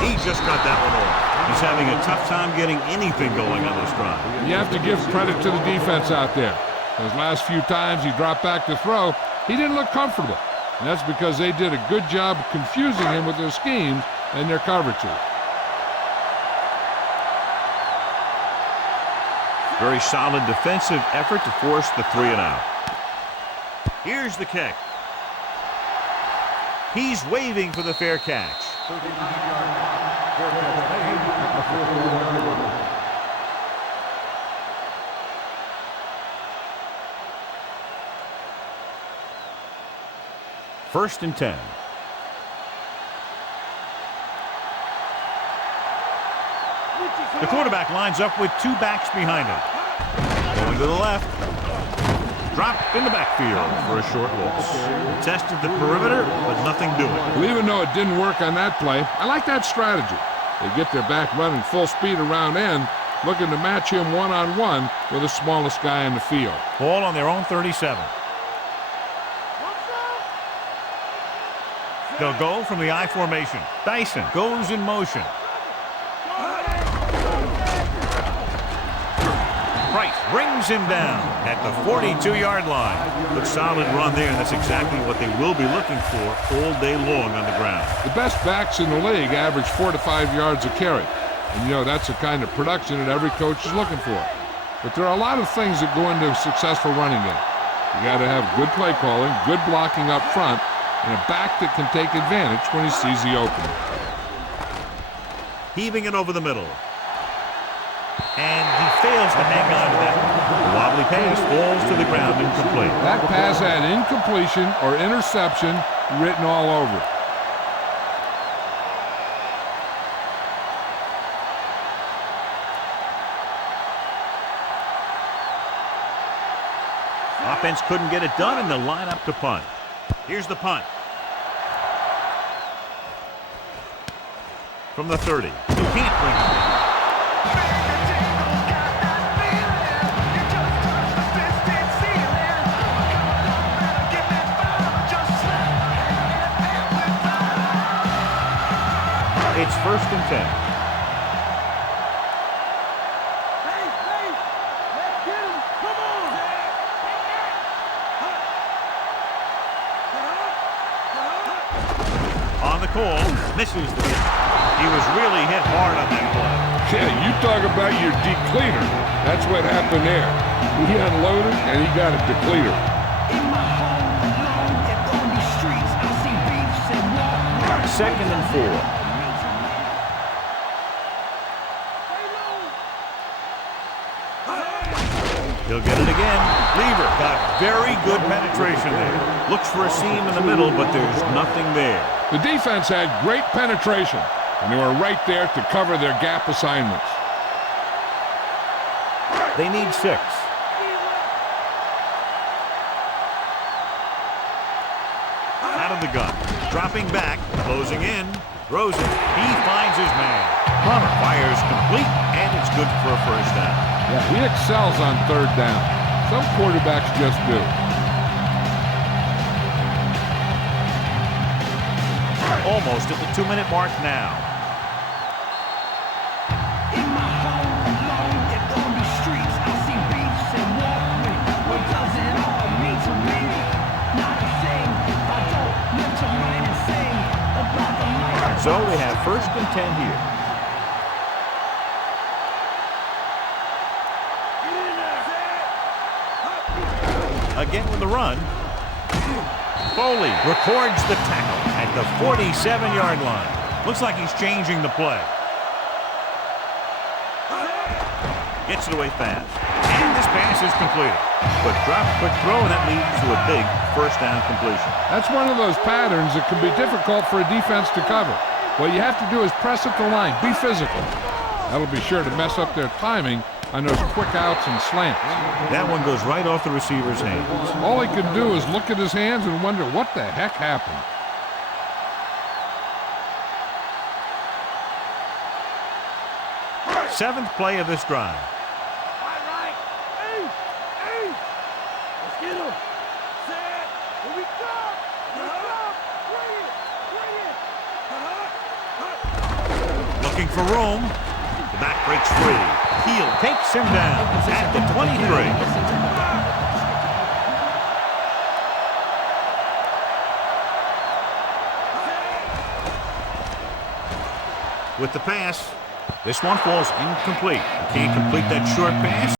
He just got that one off. He's having a tough time getting anything going on this drive. You have to give credit to the defense out there. Those last few times he dropped back to throw, he didn't look comfortable. And that's because they did a good job of confusing him with their schemes and their coverages. Very solid defensive effort to force the 3-and-out. Here's the kick. He's waving for the fair catch. First and 10. The quarterback lines up with two backs behind him. Going to the left. Dropped in the backfield for a short loss. Tested the perimeter, but nothing doing. Well, even though it didn't work on that play, I like that strategy. They get their back running full speed around end, looking to match him one-on-one with the smallest guy in the field. Ball on their own 37. They'll go from the I formation. Dyson goes in motion. Price brings him down at the 42-yard line. Good solid run there, and that's exactly what they will be looking for all day long on the ground. The best backs in the league average 4 to 5 yards a carry. And, you know, that's the kind of production that every coach is looking for. But there are a lot of things that go into a successful running game. You got to have good play calling, good blocking up front, and a back that can take advantage when he sees the opening. Heaving it over the middle. And he fails to hang on to that. The wobbly pass falls to the ground incomplete. That pass had incompletion or interception written all over it. Offense couldn't get it done, and they'll line up to punt. Here's the punt. From the 30. You can't bring it down. It's first and 10. On the call, misses the hit. He was really hit hard on that play. Yeah, you talk about your depleter. That's what happened there. He unloaded and he got a depleter. Second and 4. He'll get it again. Lever got very good penetration there. Looks for a seam in the middle, but there's nothing there. The defense had great penetration, and they were right there to cover their gap assignments. They need 6. Out of the gun. Dropping back, closing in, throws it. He finds his man. Hunter fires complete, and it's good for a first down. Yeah, he excels on third down. Some quarterbacks just do. Almost at the 2-minute mark now. In my home alone, if on the streets I see beefs and walk with. What does it all mean to me? Not a thing. I don't live to write and sing about the life. So they have first and 10 here. Again with the run. Foley records the tackle at the 47-yard line. Looks like he's changing the play. Gets it away fast. And this pass is completed. But drop, quick throw, and that leads to a big first down completion. That's one of those patterns that can be difficult for a defense to cover. What you have to do is press at the line, be physical. That'll be sure to mess up their timing on those quick outs and slants. That one goes right off the receiver's hands. All he can do is look at his hands and wonder what the heck happened. Seventh play of this drive. Let's get him. Set. Here we go. looking for room. The back breaks free. Heel takes him down at the 23. With the pass, this one falls incomplete. Can't complete that short pass.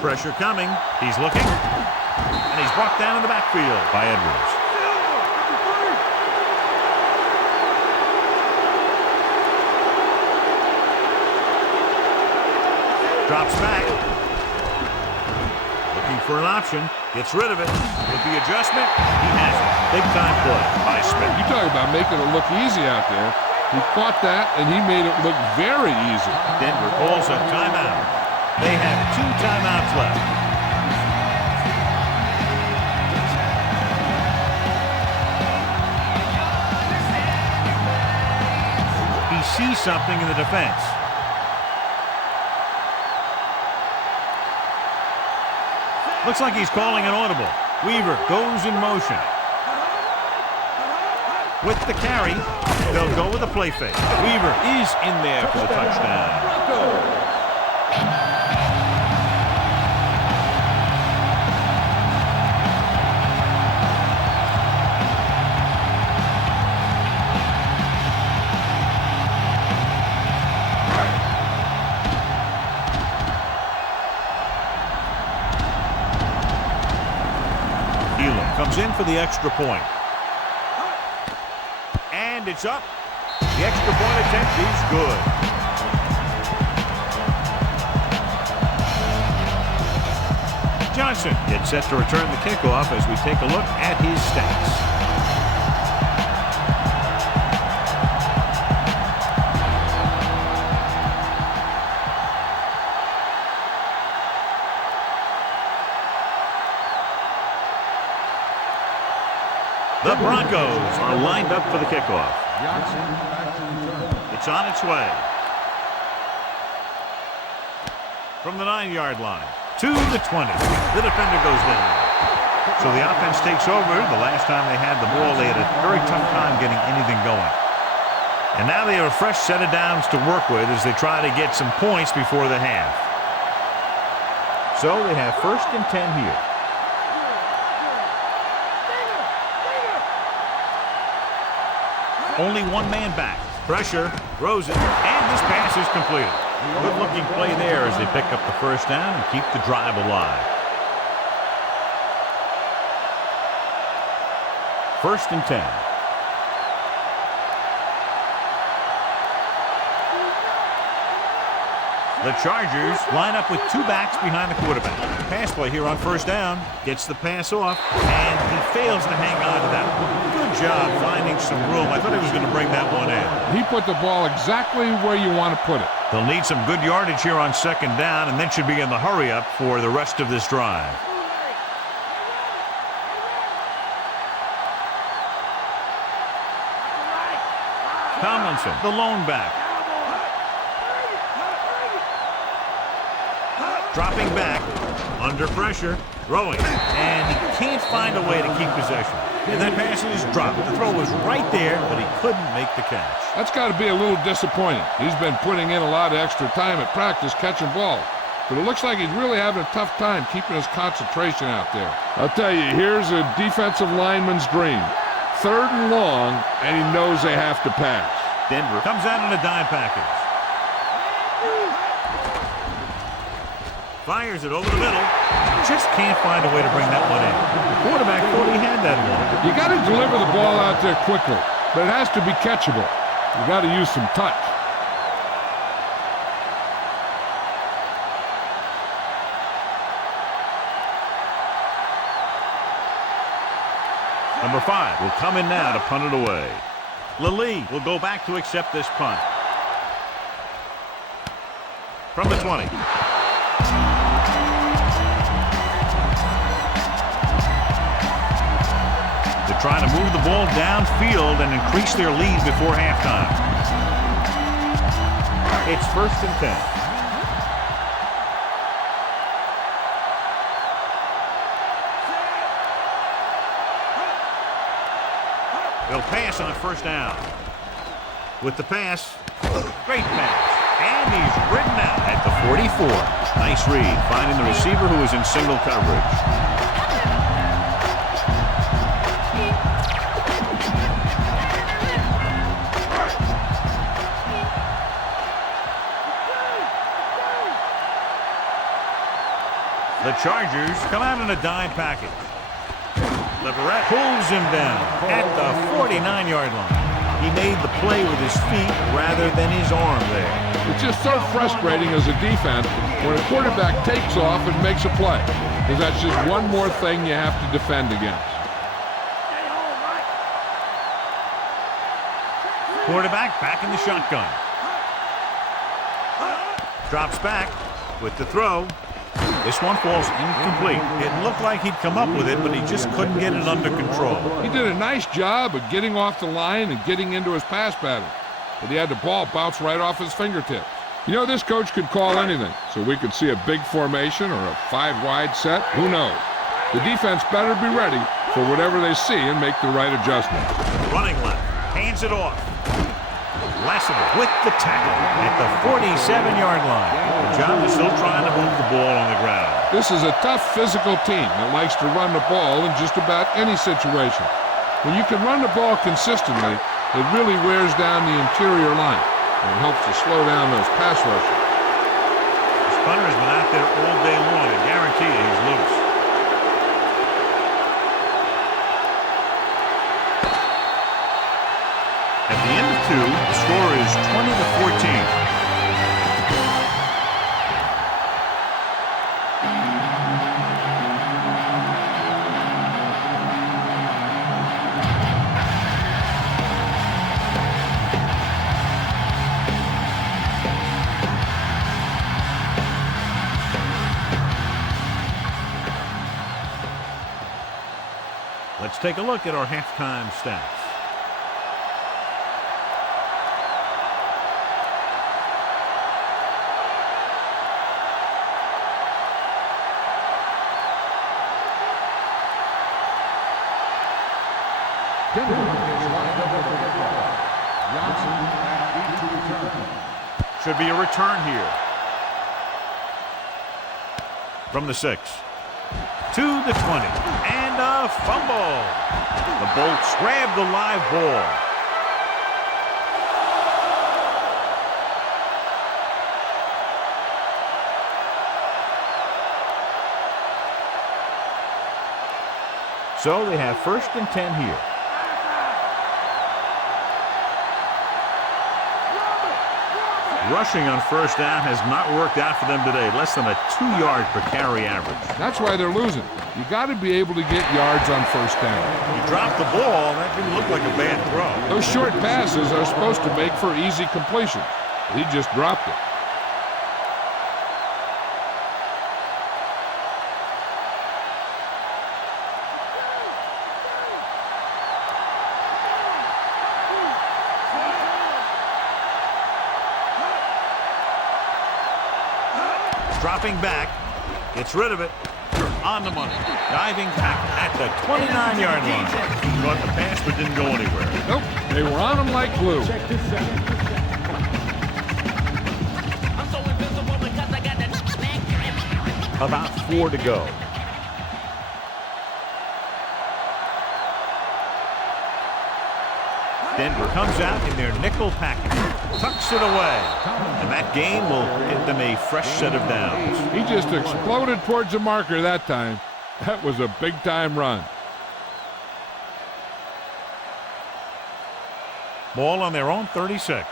Pressure coming. He's looking. And he's brought down in the backfield by Edwards. Drops back. Looking for an option. Gets rid of it. With the adjustment, he has it. Big time play by Smith. You talk about making it look easy out there. He caught that, and he made it look very easy. Denver calls a timeout. They have 2 timeouts left. He sees something in the defense. Looks like he's calling an audible. Weaver goes in motion. With the carry, they'll go with a play fake. Weaver is in there for the touchdown. Comes in for the extra point. And it's up. The extra point attempt is good. Johnson gets set to return the kickoff as we take a look at his stats. The Broncos are lined up for the kickoff. It's on its way. From the 9-yard line to the 20. The defender goes down. So the offense takes over. The last time they had the ball, they had a very tough time getting anything going. And now they have a fresh set of downs to work with as they try to get some points before the half. So they have 1st and 10 here. Only one man back. Pressure, throws it, and this pass is completed. Good-looking play there as they pick up the 1st down and keep the drive alive. 1st and 10. The Chargers line up with 2 backs behind the quarterback. Pass play here on 1st down. Gets the pass off, and he fails to hang on to that one. Good job finding some room. I thought he was going to bring that one in. He put the ball exactly where you want to put it. They'll need some good yardage here on 2nd down, and then should be in the hurry-up for the rest of this drive. Tomlinson, the lone back. Dropping back, under pressure, throwing, and he can't find a way to keep possession. And that pass is dropped. The throw was right there, but he couldn't make the catch. That's got to be a little disappointing. He's been putting in a lot of extra time at practice catching balls. But it looks like he's really having a tough time keeping his concentration out there. I'll tell you, here's a defensive lineman's dream. 3rd and long, and he knows they have to pass. Denver comes out in a dime package. Fires it over the middle. Just can't find a way to bring that one in. The quarterback thought he had that one. You got to deliver the ball out there quickly, but it has to be catchable. You got to use some touch. Number 5 will come in now to punt it away. Lilly will go back to accept this punt. From the 20. The trying to move the ball downfield and increase their lead before halftime. It's 1st and 10. They'll pass on 1st down. With the pass, great pass. And he's ridden out at the 44. Nice read, finding the receiver who is in single coverage. The Chargers come out in a dime package. Leverett pulls him down at the 49-yard line. He made the play with his feet rather than his arm there. It's just so frustrating as a defense when a quarterback takes off and makes a play, because that's just one more thing you have to defend against. Quarterback back in the shotgun. Drops back with the throw. This one falls incomplete. It looked like he'd come up with it, but he just couldn't get it under control. He did a nice job of getting off the line and getting into his pass pattern, but he had the ball bounce right off his fingertips. You know, this coach could call anything, so we could see a big formation or a 5-wide set. Who knows? The defense better be ready for whatever they see and make the right adjustments. Running left, hands it off. Lassiter with the tackle at the 47-yard line. John is still trying to move the ball on the ground. This is a tough physical team that likes to run the ball in just about any situation. When you can run the ball consistently, it really wears down the interior line and helps to slow down those pass rushers. This punter has been out there all day long. I guarantee you he's loose. At the end of 2, the score is 20-14. Let's take a look at our halftime stats. Should be a return here. From the 6 to the 20 and a fumble. The Bolts grab the live ball. So they have 1st and 10 here. Rushing on 1st down has not worked out for them today. Less than a 2-yard per carry average. That's why they're losing. You got to be able to get yards on 1st down. You drop the ball, that didn't look like a bad throw. Those short passes are supposed to make for easy completion. He just dropped it. Dropping back, gets rid of it, on the money. Diving tackle at the 29-yard line. Caught the pass but didn't go anywhere. Nope, they were on him like glue. About 4 to go. Denver comes out in their nickel package, tucks it away, and that game will get them a fresh set of downs. He just exploded towards the marker that time. That was a big-time run. Ball on their own 36.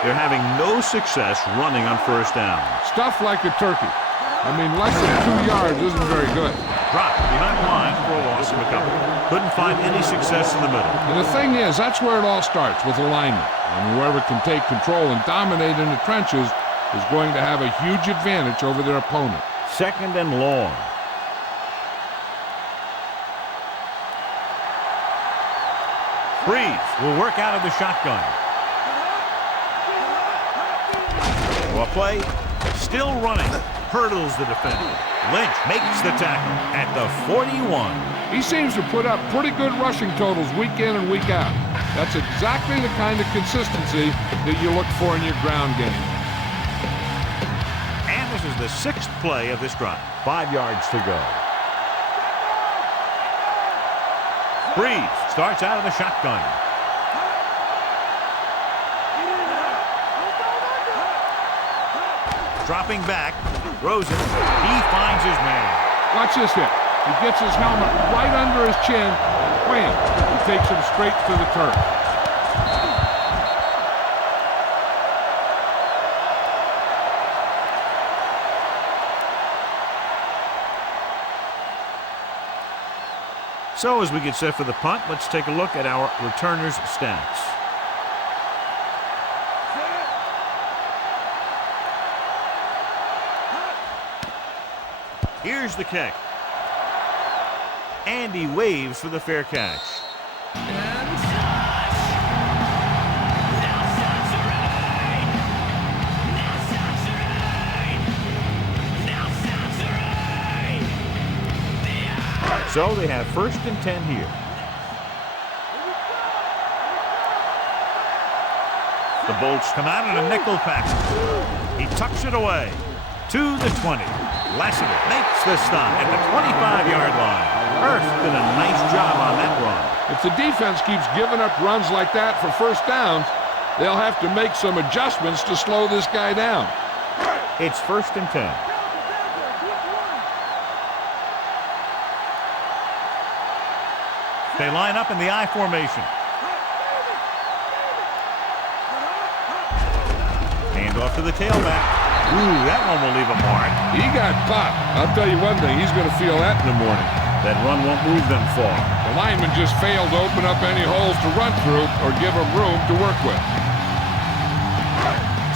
They're having no success running on 1st down. Stuff like a turkey. I mean, less than 2 yards isn't very good. Drop behind the line for a loss of a couple. Couldn't find any success in the middle. And the thing is, that's where it all starts, with alignment. And whoever can take control and dominate in the trenches is going to have a huge advantage over their opponent. Second and long. Breeze will work out of the shotgun. A play, still running, hurdles the defender. Lynch makes the tackle at the 41. He seems to put up pretty good rushing totals week in and week out. That's exactly the kind of consistency that you look for in your ground game. And this is the 6th play of this drive. 5 yards to go. Breeze starts out of the shotgun. Dropping back, Rosen, he finds his man. Watch this hit. He gets his helmet right under his chin, and wham, he takes him straight to the turf. So as we get set for the punt, let's take a look at our returners' stats. Here's the kick. And he waves for the fair catch. So they have 1st and 10 here. The Bolts come out in a nickel package. He tucks it away to the 20. Lassiter makes the stop at the 25-yard line. Hurst did a nice job on that run. If the defense keeps giving up runs like that for first downs, they'll have to make some adjustments to slow this guy down. It's 1st and 10. They line up in the I formation. Hand off to the tailback. Ooh, that one will leave a mark. He got popped. I'll tell you one thing, he's going to feel that in the morning. That run won't move them far. The lineman just failed to open up any holes to run through or give him room to work with.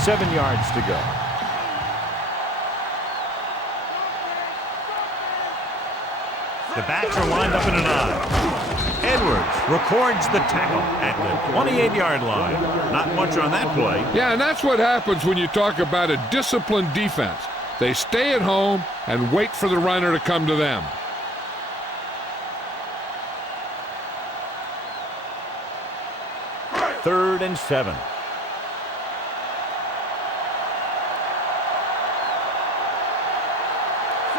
7 yards to go. The backs are lined up in an I. Edwards records the tackle at the 28-yard line. Not much on that play. Yeah, and that's what happens when you talk about a disciplined defense. They stay at home and wait for the runner to come to them. Third and 7.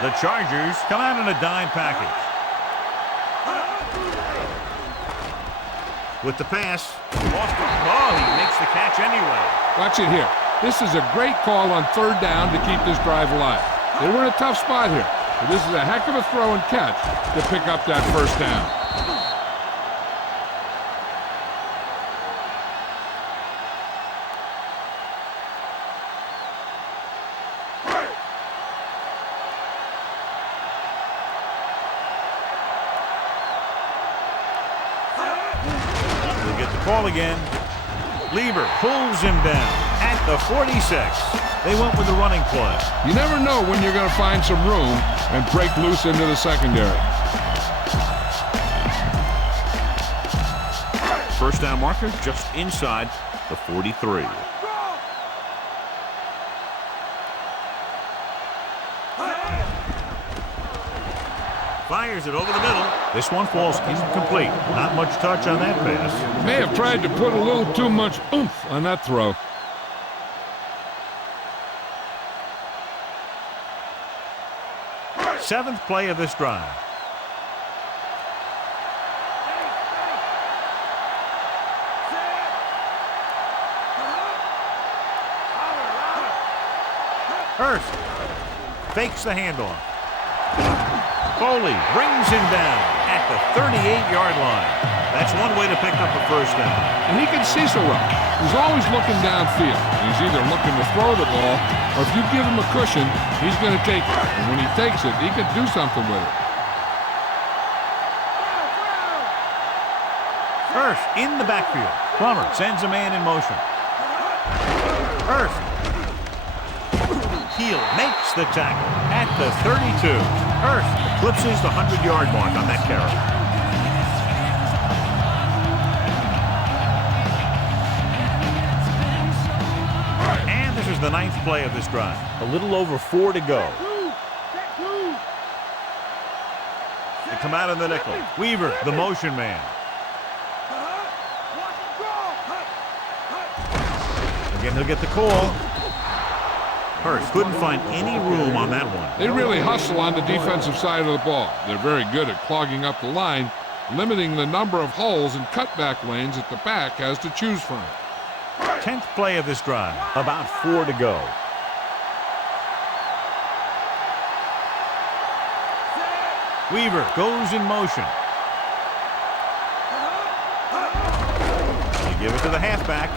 The Chargers come out in a dime package. With the pass, he makes the catch anyway. Watch it here. This is a great call on 3rd down to keep this drive alive. They were in a tough spot here, but this is a heck of a throw and catch to pick up that 1st down. Ball again. Lieber pulls him down at the 46. They went with the running play. You never know when you're going to find some room and break loose into the secondary. 1st down marker just inside the 43. Fires it over the middle. This one falls incomplete. Not much touch on that pass. May have tried to put a little too much oomph on that throw. Seventh play of this drive. Hurst fakes the handoff. Foley brings him down at the 38-yard line. That's one way to pick up a 1st down. And he can see so well. He's always looking downfield. He's either looking to throw the ball, or if you give him a cushion, he's going to take it. And when he takes it, he can do something with it. Hurst in the backfield. Plummer sends a man in motion. Hurst. Heel makes the tackle at the 32. Hurst eclipses the 100-yard mark on that carry. And this is the 9th play of this drive. A little over 4 to go. They come out in the nickel. Weaver, the motion man. Again, he'll get the call. Hurst couldn't find any room on that one. They really hustle on the defensive side of the ball. They're very good at clogging up the line, limiting the number of holes and cutback lanes that the back has to choose from. 10th play of this drive. About 4 to go. Weaver goes in motion. You give it to the halfback.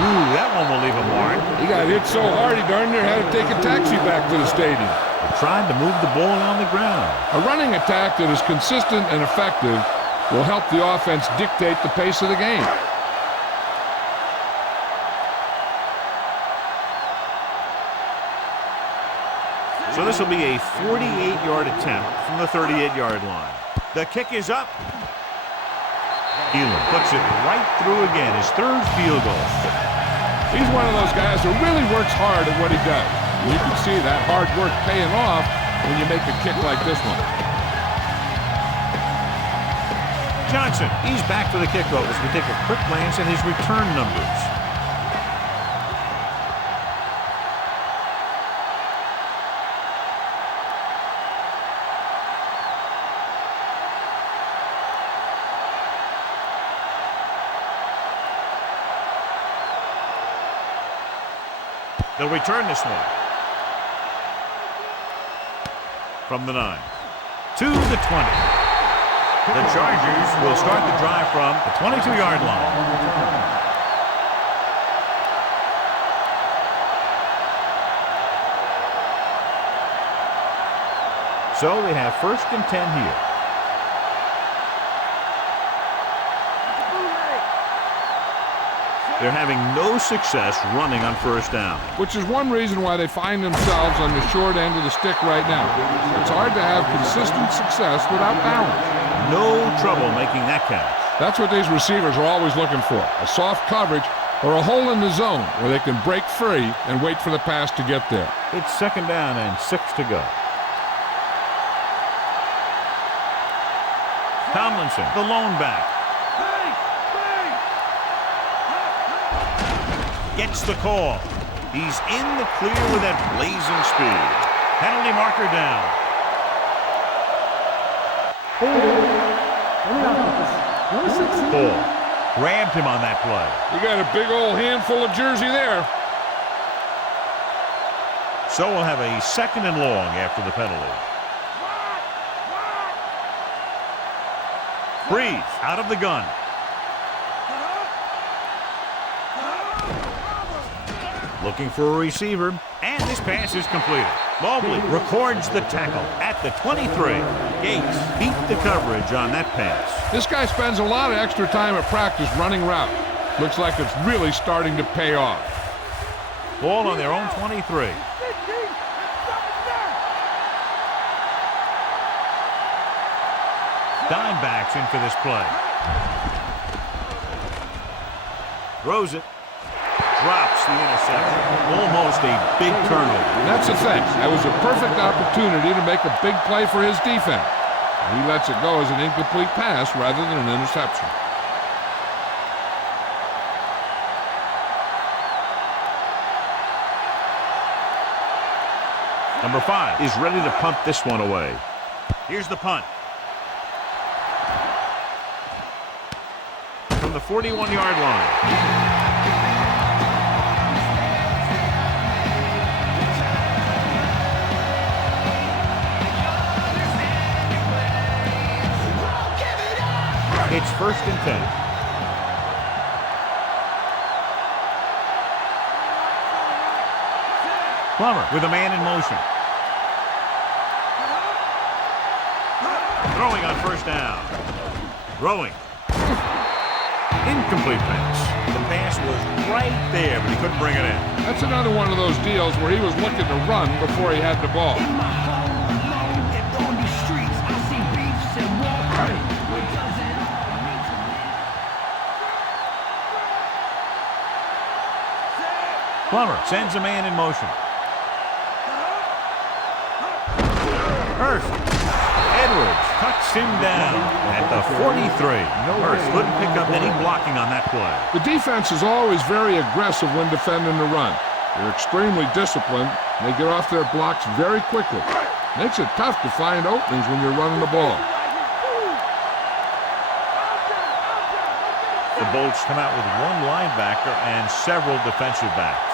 Ooh, that one will leave a mark. He got hit so hard he darn near had to take a taxi back to the stadium. They tried to move the ball on the ground. A running attack that is consistent and effective will help the offense dictate the pace of the game. So this will be a 48-yard attempt from the 38-yard line. The kick is up. Elam puts it right through again, his 3rd field goal. He's one of those guys who really works hard at what he does. You can see that hard work paying off when you make a kick like this one. Johnson, he's back for the kickoff as we take a quick glance at his return numbers. They'll return this one. From the 9 to the 20. The Chargers will start the drive from the 22-yard line. So they have 1st and 10 here. They're having no success running on 1st down. Which is one reason why they find themselves on the short end of the stick right now. It's hard to have consistent success without balance. No trouble making that catch. That's what these receivers are always looking for. A soft coverage or a hole in the zone where they can break free and wait for the pass to get there. It's 2nd down and 6 to go. Tomlinson, the lone back. Gets the call. He's in the clear with that blazing speed. Penalty marker down. Ball. Grabbed him on that play. You got a big old handful of jersey there. So we'll have a 2nd and long after the penalty. Breeze out of the gun. Looking for a receiver, and this pass is completed. Mobley records the tackle at the 23. Gates beat the coverage on that pass. This guy spends a lot of extra time at practice running route. Looks like it's really starting to pay off. Ball on their own 23. Dimebacks in for this play. Throws it. Drops the interception. Almost a big turnover. And that's the thing. That was a perfect opportunity to make a big play for his defense. He lets it go as an incomplete pass rather than an interception. Number 5 is ready to punt this one away. Here's the punt. From the 41-yard line. It's 1st and 10. Plummer with a man in motion. Throwing on 1st down. Throwing. Incomplete pass. The pass pass was right there, but he couldn't bring it in. That's another one of those deals where he was looking to run before he had the ball. In my home alone and on these streets, I see beefs and walk with. What does it all mean to me? Plummer sends a man in motion. Hurst. Edwards cuts him down at the 43. Hurst couldn't pick up any blocking on that play. The defense is always very aggressive when defending the run. They're extremely disciplined, and they get off their blocks very quickly. Makes it tough to find openings when you're running the ball. The Bolts come out with one linebacker and several defensive backs.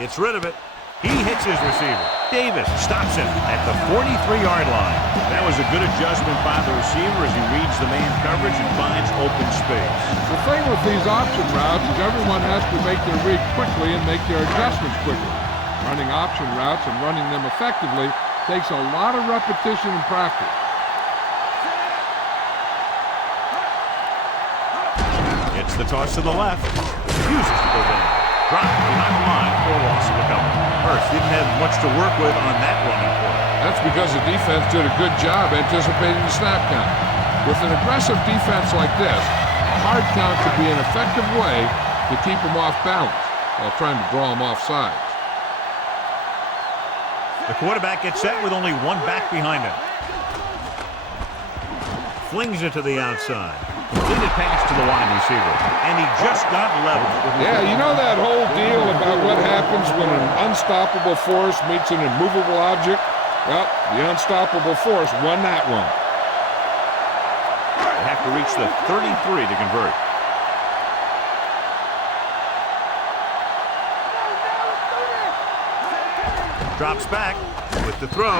Gets rid of it. He hits his receiver. Davis stops him at the 43-yard line. That was a good adjustment by the receiver as he reads the man coverage and finds open space. The thing with these option routes is everyone has to make their read quickly and make their adjustments quickly. Running option routes and running them effectively takes a lot of repetition and practice. Gets the toss to the left. Refuses to go down. Dropped behind the line for a loss of a couple. Hurst didn't have much to work with on that running play. That's because the defense did a good job anticipating the snap count. With an aggressive defense like this, a hard count could be an effective way to keep them off balance while trying to draw them off sides. The quarterback gets set with only one back behind him. Flings it to the outside. Completed pass to the wide receiver, and he just got level. Yeah, you know that whole deal about what happens when an unstoppable force meets an immovable object? Well, the unstoppable force won that one. They have to reach the 33 to convert. Drops back with the throw.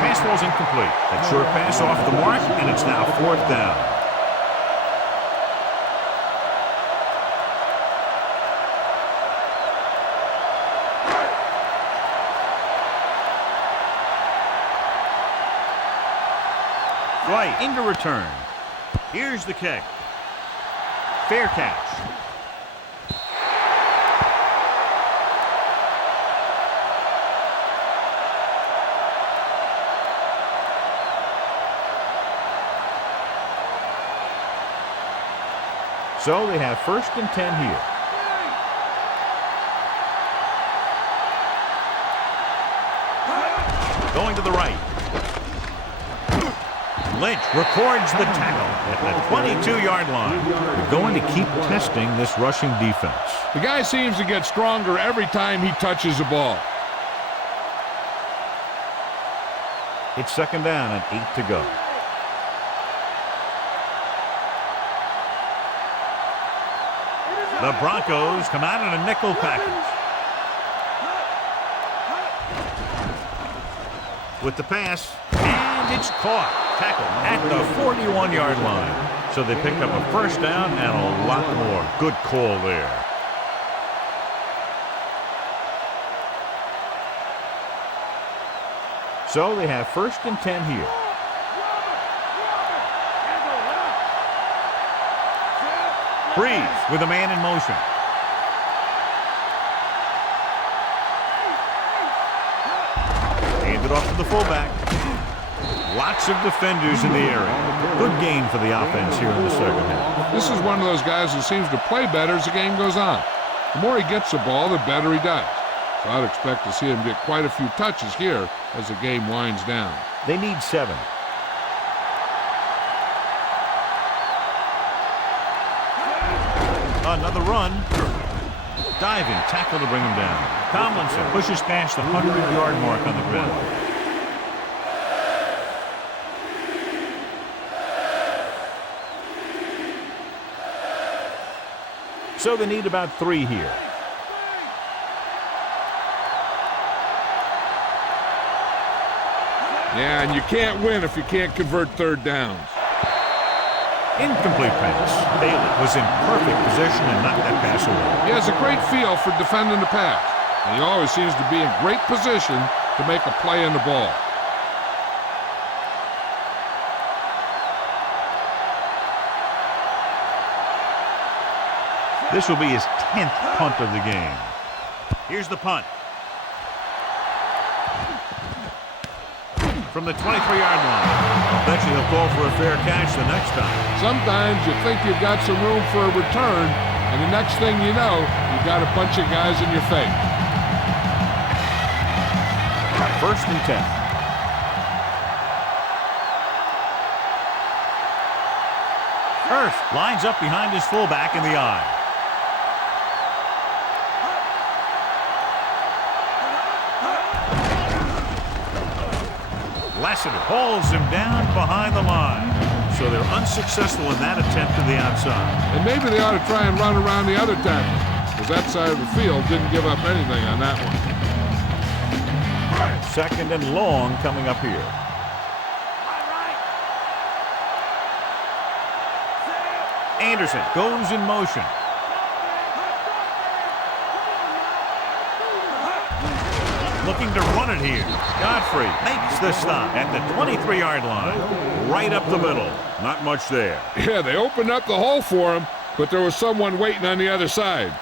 Pass ball's incomplete. That short pass off the mark, and it's now 4th down. Right into return. Here's the kick. Fair catch. So they have 1st and 10 here. Going to the right. Lynch records the tackle at the 22-yard line. They're going to keep testing this rushing defense. The guy seems to get stronger every time he touches the ball. It's 2nd down and 8 to go. The Broncos come out in a nickel package. With the pass, and it's caught. Tackle at the 41-yard line. So they pick up a 1st down and a lot more. Good call there. So they have 1st and 10 here. Breeze with a man in motion. Handed off to the fullback. Lots of defenders in the area. Good gain for the offense here in the 2nd half. This is one of those guys who seems to play better as the game goes on. The more he gets the ball, the better he does. So I'd expect to see him get quite a few touches here as the game winds down. They need 7. Another run. Diving tackle to bring him down. Tomlinson pushes past the 100-yard mark on the ground. So they need about 3 here. Yeah, and you can't win if you can't convert 3rd downs. Incomplete pass. Bailey was in perfect position and knocked that pass away. He has a great feel for defending the pass, and he always seems to be in great position to make a play in the ball. This will be his 10th punt of the game. Here's the punt. From the 23-yard line. I'll bet you he'll call for a fair catch the next time. Sometimes you think you've got some room for a return, and the next thing you know, you've got a bunch of guys in your face. 1st and 10. Hurst lines up behind his fullback in the eye. Lassiter hauls him down behind the line. So they're unsuccessful in that attempt to the outside. And maybe they ought to try and run around the other tackle, because that side of the field didn't give up anything on that one. 2nd and long coming up here. Anderson goes in motion. Looking to run it here. Godfrey makes the stop at the 23-yard line. Right up the middle. Not much there. Yeah, they opened up the hole for him, but there was someone waiting on the other side.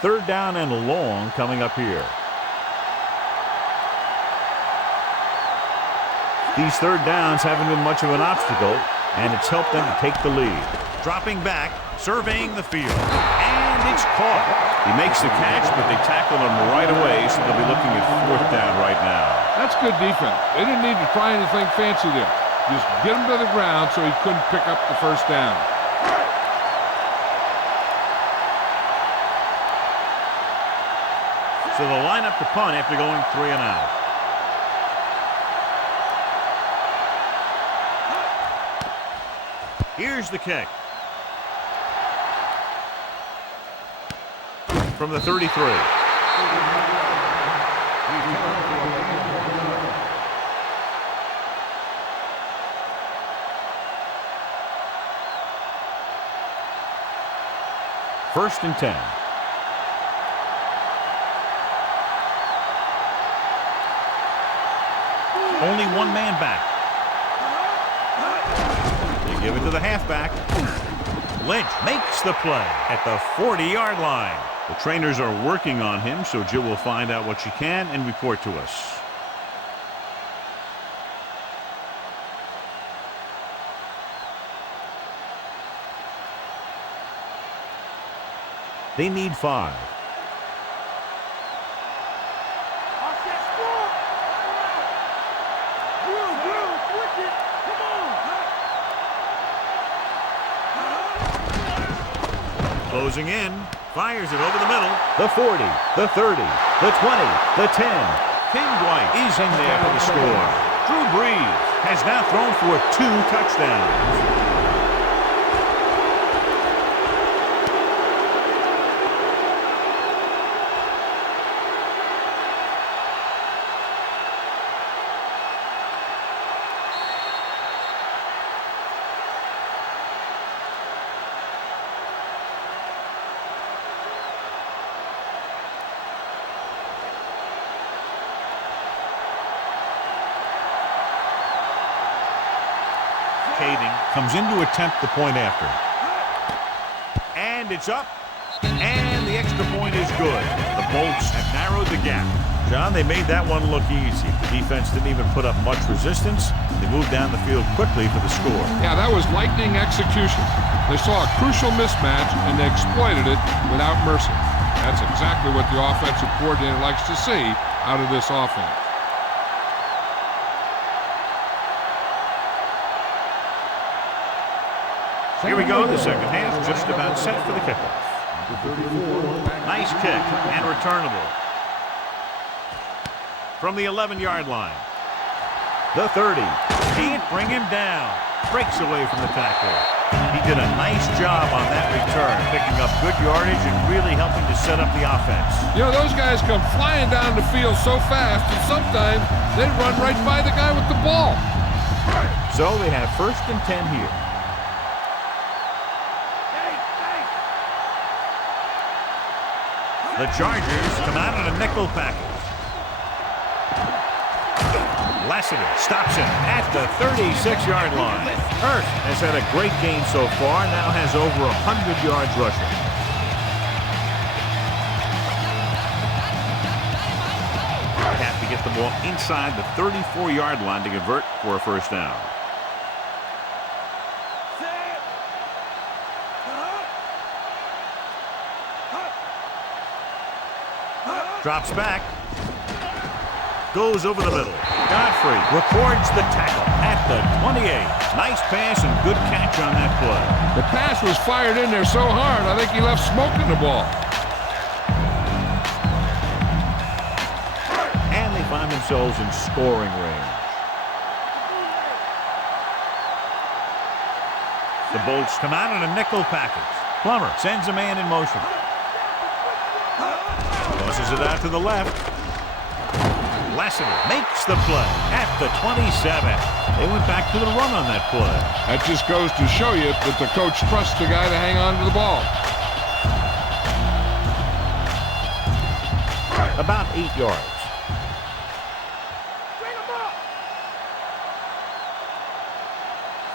Third down and long coming up here. These third downs haven't been much of an obstacle, and it's helped them to take the lead. Dropping back, surveying the field, and it's caught. He makes the catch, but they tackled him right away, so they'll be looking at 4th down right now. That's good defense. They didn't need to try anything fancy there. Just get him to the ground so he couldn't pick up the 1st down. So they'll line up to punt after going 3 and out. Here's the kick. From the 33. First and 10. Only one man back. They give it to the halfback. Lynch makes the play at the 40-yard line. The trainers are working on him, so Jill will find out what she can and report to us. They need 5. Closing in, fires it over the middle. The 40, the 30, the 20, the 10. King Dwight is in there for the score. Drew Brees has now thrown for 2 touchdowns. Comes in to attempt the point after. And it's up. And the extra point is good. The Bolts have narrowed the gap. John, they made that one look easy. The defense didn't even put up much resistance. They moved down the field quickly for the score. Yeah, that was lightning execution. They saw a crucial mismatch, and they exploited it without mercy. That's exactly what the offensive coordinator likes to see out of this offense. Here we go, the second half, just about set for the kickoff. Nice kick and returnable. From the 11-yard line. The 30. Can't bring him down. Breaks away from the tackle. He did a nice job on that return, picking up good yardage and really helping to set up the offense. You know, those guys come flying down the field so fast, and sometimes they run right by the guy with the ball. So they have 1st and 10 here. The Chargers come out in a nickel package. Lassiter stops him at the 36-yard line. Hurst has had a great game so far, now has over 100 yards rushing. Have to get the ball inside the 34-yard line to convert for a first down. Drops back. Goes over the middle. Godfrey records the tackle at the 28. Nice pass and good catch on that play. The pass was fired in there so hard, I think he left smoke in the ball. And they find themselves in scoring range. The Bolts come out in a nickel package. Plummer sends a man in motion. Tosses it out to the left. Lassiter makes the play at the 27. They went back to the run on that play. That just goes to show you that the coach trusts the guy to hang on to the ball. About 8 yards.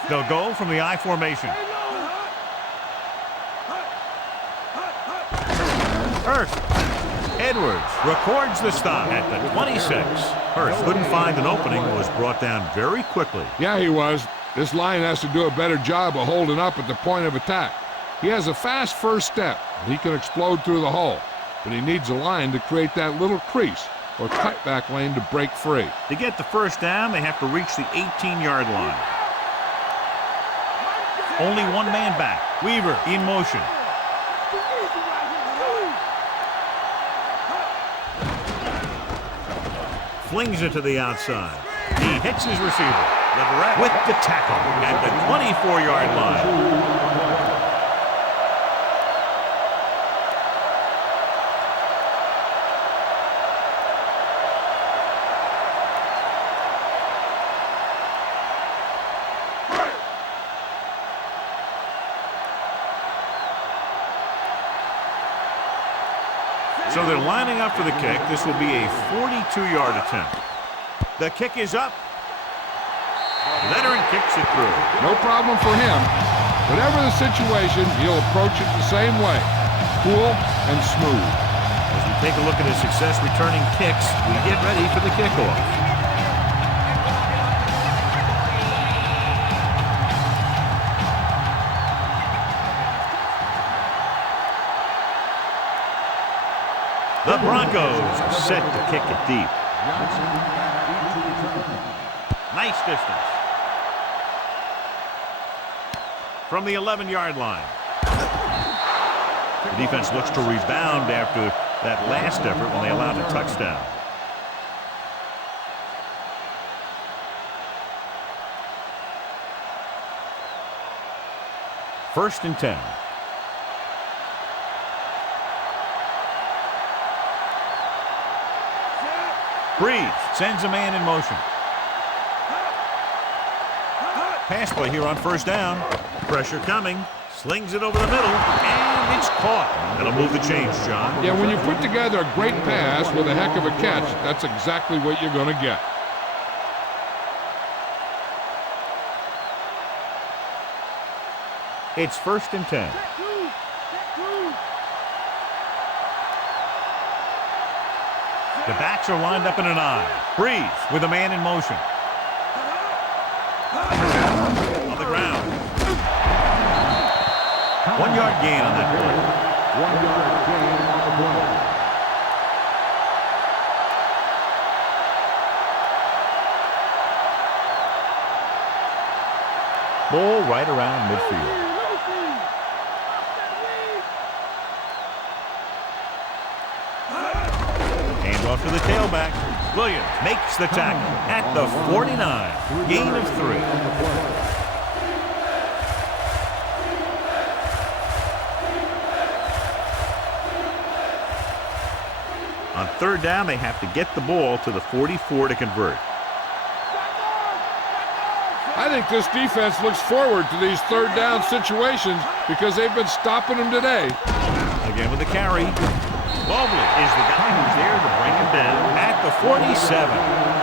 They'll go from the I formation. Hurst. Edwards records the stop at the 26. Hurst couldn't find an opening and was brought down very quickly. Yeah, he was. This line has to do a better job of holding up at the point of attack. He has a fast first step. He can explode through the hole, but he needs a line to create that little crease or cutback lane to break free. To get the first down, they have to reach the 18-yard line. Only one man back. Weaver in motion. Flings it to the outside. He hits his receiver. Leverett with the tackle at the 24-yard line. So they're lining up for the kick. This will be a 42-yard attempt. The kick is up. Veteran kicks it through. No problem for him. Whatever the situation, he'll approach it the same way. Cool and smooth. As we take a look at his success returning kicks, we get ready for the kickoff. The Broncos set to kick it deep. Nice distance. From the 11-yard line. The defense looks to rebound after that last effort when they allowed a touchdown. First and 10. Breeze sends a man in motion. Pass play here on first down. Pressure coming. Slings it over the middle. And it's caught. That'll move the chains, John. Yeah, when you put together a great pass with a heck of a catch, that's exactly what you're going to get. It's first and 10. The backs are lined up in an I. Breeze with a man in motion. On the ground. 1 yard gain on that play. 1 yard gain on the play. Ball right around midfield. Off to the tailback. Williams makes the tackle at the 49. Gain of 3. On third down, they have to get the ball to the 44 to convert. I think this defense looks forward to these third down situations because they've been stopping them today. Again with the carry. Mobley is the guy who's there to bring him down at the 47.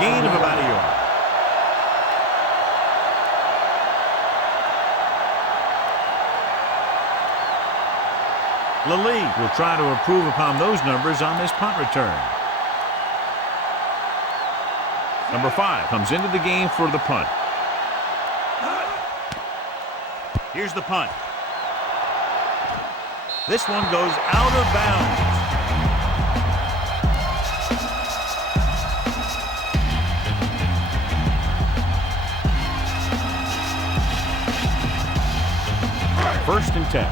Gain of about a yard. Lally will try to improve upon those numbers on this punt return. Number 5 comes into the game for the punt. Here's the punt. This one goes out of bounds. First and 10.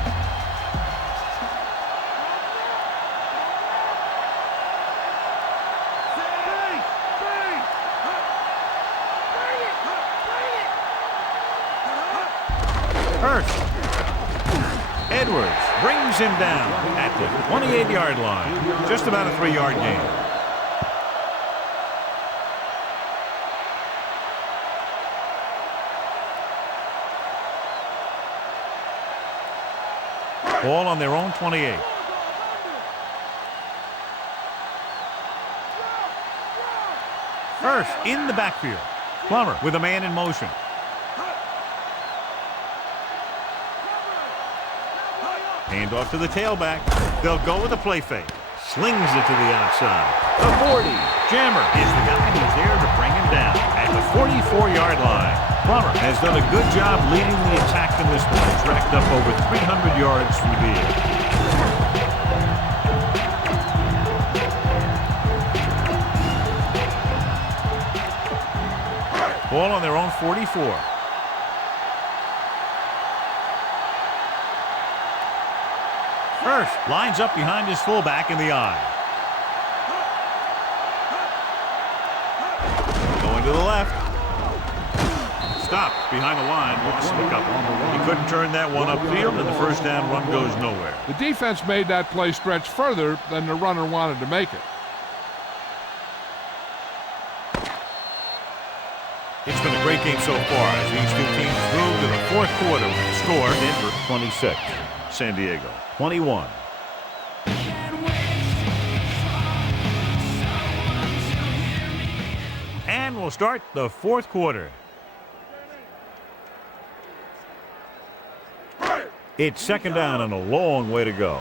Hurst. Edwards brings him down at the 28-yard line. Just about a 3-yard gain. Ball on their own 28. Hurst in the backfield. Plummer with a man in motion. Hand off to the tailback. They'll go with a play fake. Slings it to the outside. The 40. Jammer is the guy who's there to bring him down at the 44-yard line. Plummer has done a good job leading the attack in this one. He's racked up over 300 yards through the air. Ball on their own 44. Hurst lines up behind his fullback in the eye. Going to the left. Stopped behind the line. Lost a couple. He couldn't turn that one upfield, and the first down run goes nowhere. The defense made that play stretch further than the runner wanted to make it. It's been a great game so far as these two teams move to the fourth quarter with the score. Denver 26, San Diego 21. And we'll start the fourth quarter. It's second down and a long way to go.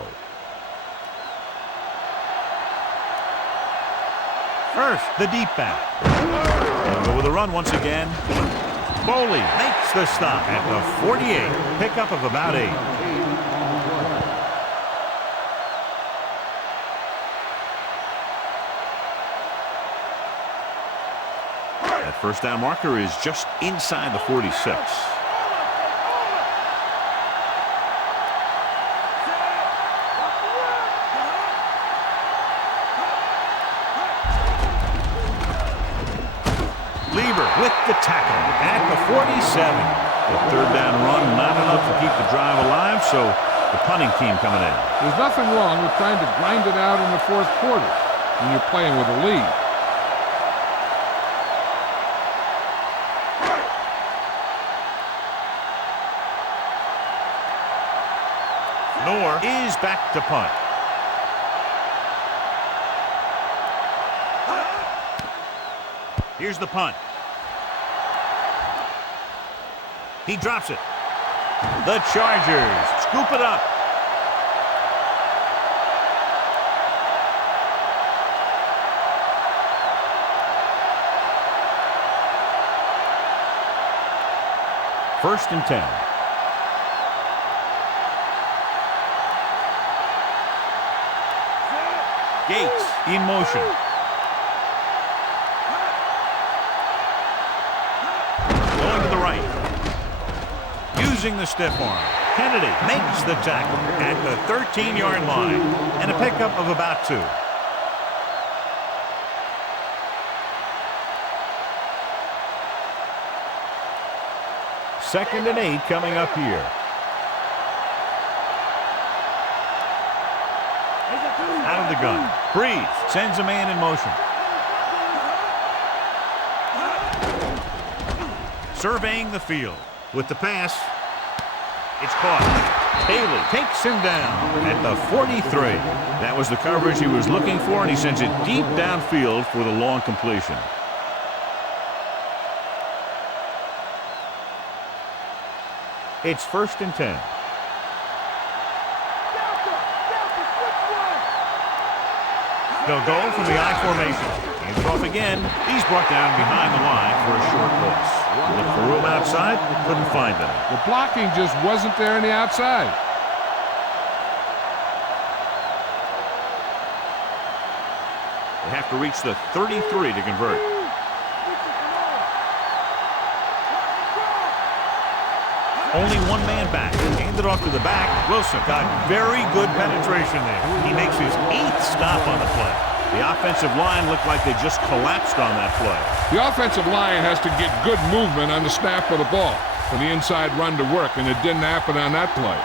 First, the deep back. They'll go with a run once again. Foley makes the stop at the 48. Pickup of about 8. That first down marker is just inside the 46. With the tackle at the 47. The third down run not enough to keep the drive alive, so the punting team coming in. There's nothing wrong with trying to grind it out in the fourth quarter when you're playing with a lead. Noor is back to punt. Here's the punt. He drops it. The Chargers scoop it up. First and 10. Gates in motion. Going to the right. Using the stiff arm. Kennedy makes the tackle at the 13-yard line and a pickup of about 2. Second and 8 coming up here. Out of the gun. Breeze sends a man in motion. Surveying the field. With the pass, it's caught. Haley takes him down at the 43. That was the coverage he was looking for, and he sends it deep downfield for the long completion. It's first and 10. They'll go from the I formation. Hands it off again. He's brought down behind the line for a short loss. Look for room outside. Couldn't find any. The blocking just wasn't there on the outside. They have to reach the 33 to convert. Only one man back. Handed off to the back. Wilson got very good penetration there. He makes his 8th stop on the play. The offensive line looked like they just collapsed on that play. The offensive line has to get good movement on the snap of the ball for the inside run to work, and it didn't happen on that play.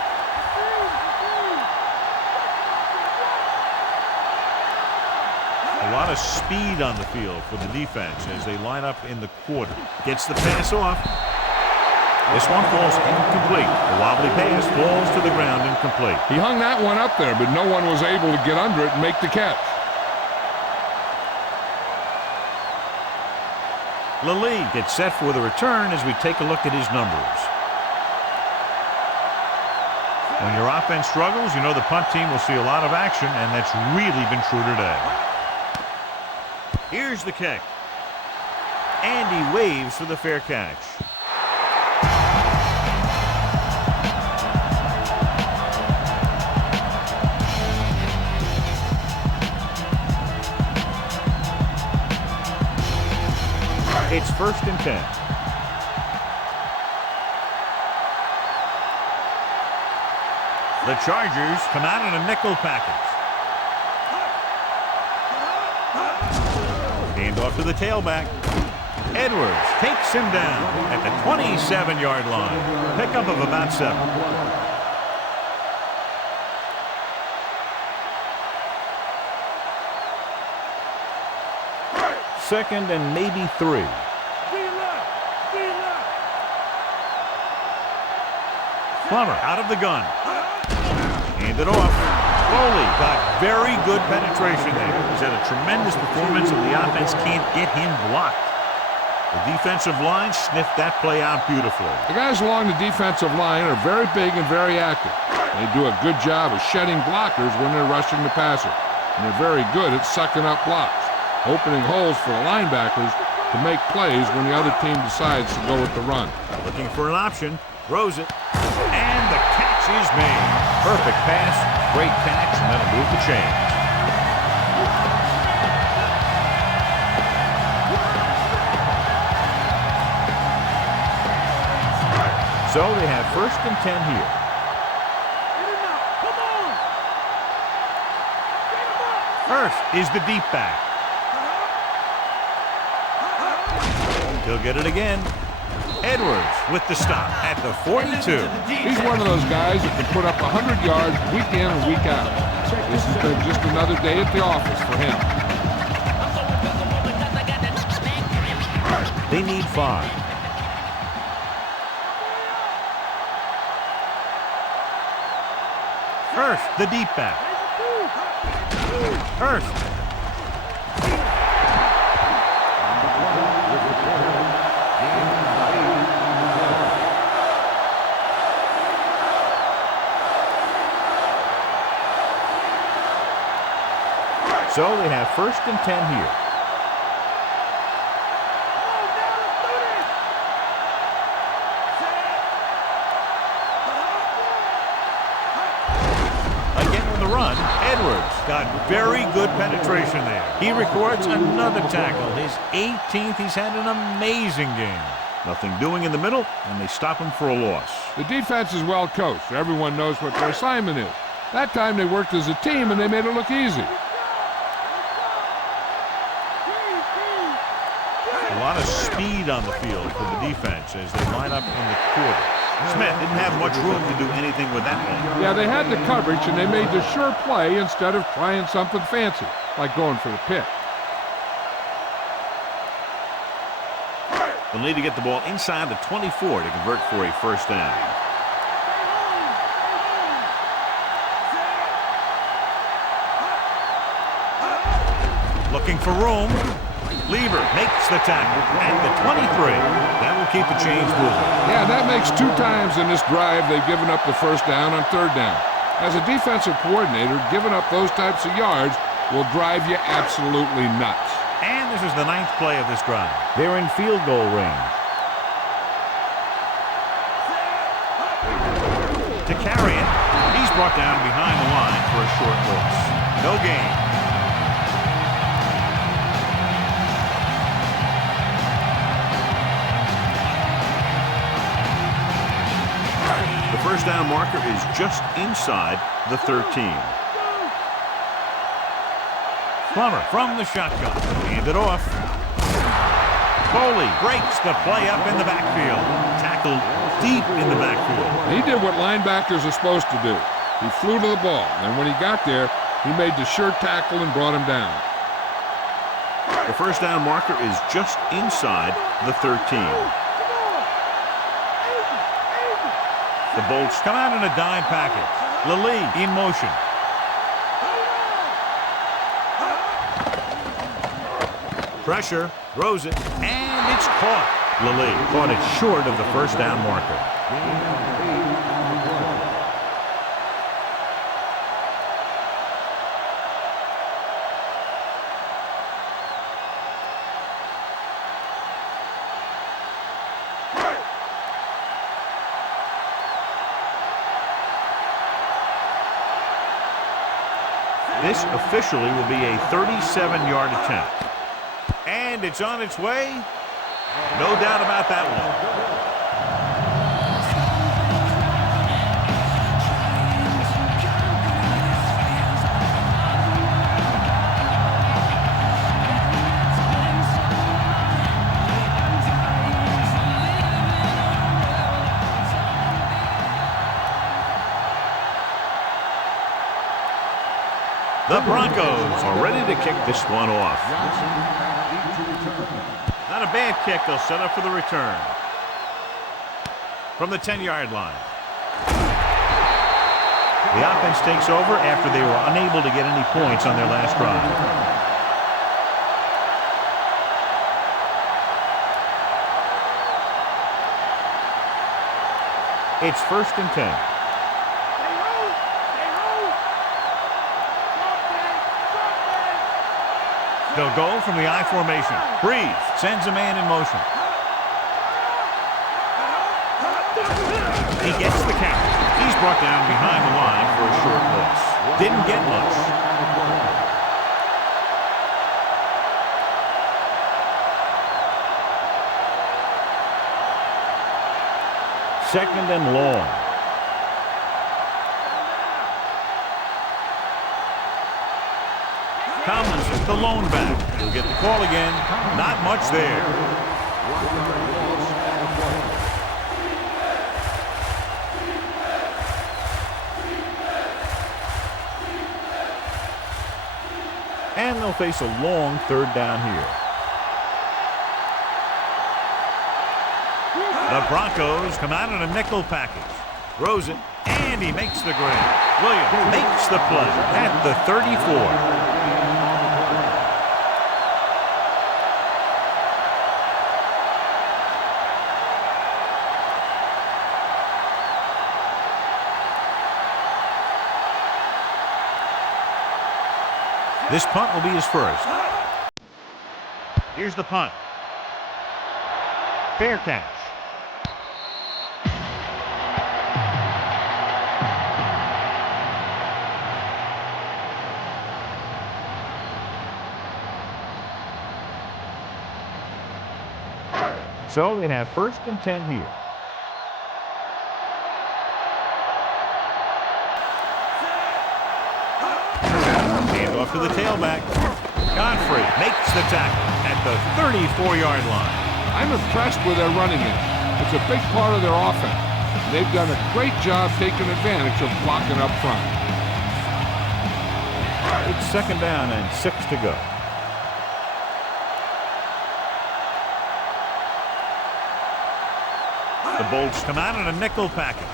A lot of speed on the field for the defense as they line up in the quarter. Gets the pass off. This one falls incomplete. The wobbly pass falls to the ground incomplete. He hung that one up there, but no one was able to get under it and make the catch. Lally gets set for the return as we take a look at his numbers. When your offense struggles, you know the punt team will see a lot of action, and that's really been true today. Here's the kick. And he waves for the fair catch. It's 1st and 10. The Chargers come out in a nickel package. Hand off to the tailback. Edwards takes him down at the 27-yard line. Pickup of about 7. 2nd and maybe 3. Plummer out of the gun. Hand it off. Foley got very good penetration there. He's had a tremendous performance, and the offense can't get him blocked. The defensive line sniffed that play out beautifully. The guys along the defensive line are very big and very active. They do a good job of shedding blockers when they're rushing the passer. And they're very good at sucking up blocks, opening holes for the linebackers to make plays when the other team decides to go with the run. Looking for an option, throws it, and the catch is made. Perfect pass, great catch, and that'll move the chains. So they have 1st and 10 here. First is the deep back. He'll get it again. Edwards with the stop at the 42. He's one of those guys that can put up 100 yards week in and week out. This has been just another day at the office for him. They need 5. First, the deep back. First. So they have 1st and 10 here. Run. Edwards got very good penetration there. He records another tackle, his 18th. He's had an amazing game. Nothing doing in the middle, and they stop him for a loss. The defense is well coached. Everyone knows what their assignment is. That time they worked as a team, and they made it look easy. A lot of speed on the field for the defense as they line up in the quarter. Smith didn't have much room to do anything with that one. Yeah, they had the coverage, and they made the sure play instead of trying something fancy, like going for the pick. They'll need to get the ball inside the 24 to convert for a 1st down. Looking for room. Lieber makes the tackle at the 23. That will keep the chains moving. Yeah, that makes 2 times in this drive they've given up the 1st down on 3rd down. As a defensive coordinator, giving up those types of yards will drive you absolutely nuts. And this is the 9th play of this drive. They're in field goal range. To carry it, he's brought down behind the line for a short loss. No gain. The first down marker is just inside the 13. Plummer from the shotgun. Hand it off. Foley breaks the play up in the backfield. Tackled deep in the backfield. He did what linebackers are supposed to do. He flew to the ball, and when he got there, he made the sure tackle and brought him down. The first down marker is just inside the 13. The Bolts come out in a dime package. Lilly in motion. Pressure, throws it, and it's caught. Lilly caught it short of the first down marker. This officially will be a 37-yard attempt. And it's on its way. No doubt about that one. The Broncos are ready to kick this one off. Not a bad kick. They'll set up for the return. From the 10-yard line. The offense takes over after they were unable to get any points on their last drive. It's 1st and 10. They'll go from the I formation. Breeze sends a man in motion. He gets the count. He's brought down behind the line for a short loss. Didn't get much. Second and long. Collins, the lone back. He'll get the call again. Not much there. And they'll face a long 3rd down here. The Broncos come out in a nickel package. Throws it, and he makes the grab. Williams makes the play at the 34. This punt will be his first. Here's the punt. Fair catch. So they have 1st and 10 here. Off to the tailback. Godfrey makes the tackle at the 34-yard line. I'm impressed with their running game. It's a big part of their offense. They've done a great job taking advantage of blocking up front. It's 2nd down and 6 to go. The Bolts come out in a nickel package.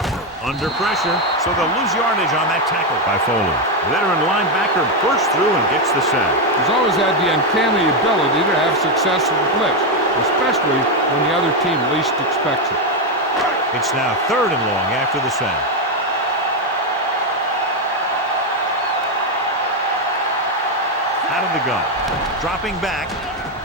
Under pressure, so they'll lose yardage on that tackle by Foley. The veteran linebacker bursts through and gets the sack. He's always had the uncanny ability to have success with blitz, especially when the other team least expects it. It's now 3rd and long after the sack. out of the gun. Dropping back,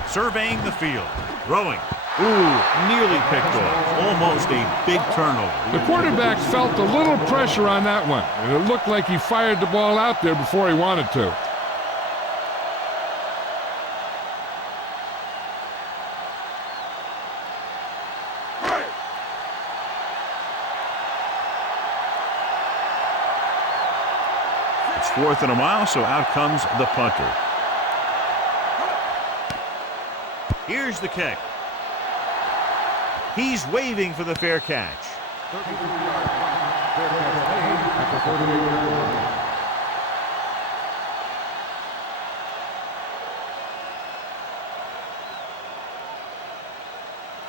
surveying the field, throwing. Ooh, nearly picked off. Almost a big turnover. The quarterback felt a little pressure on that one, and it looked like he fired the ball out there before he wanted to. It's 4th and a mile, so out comes the punter. Here's the kick. He's waving for the fair catch.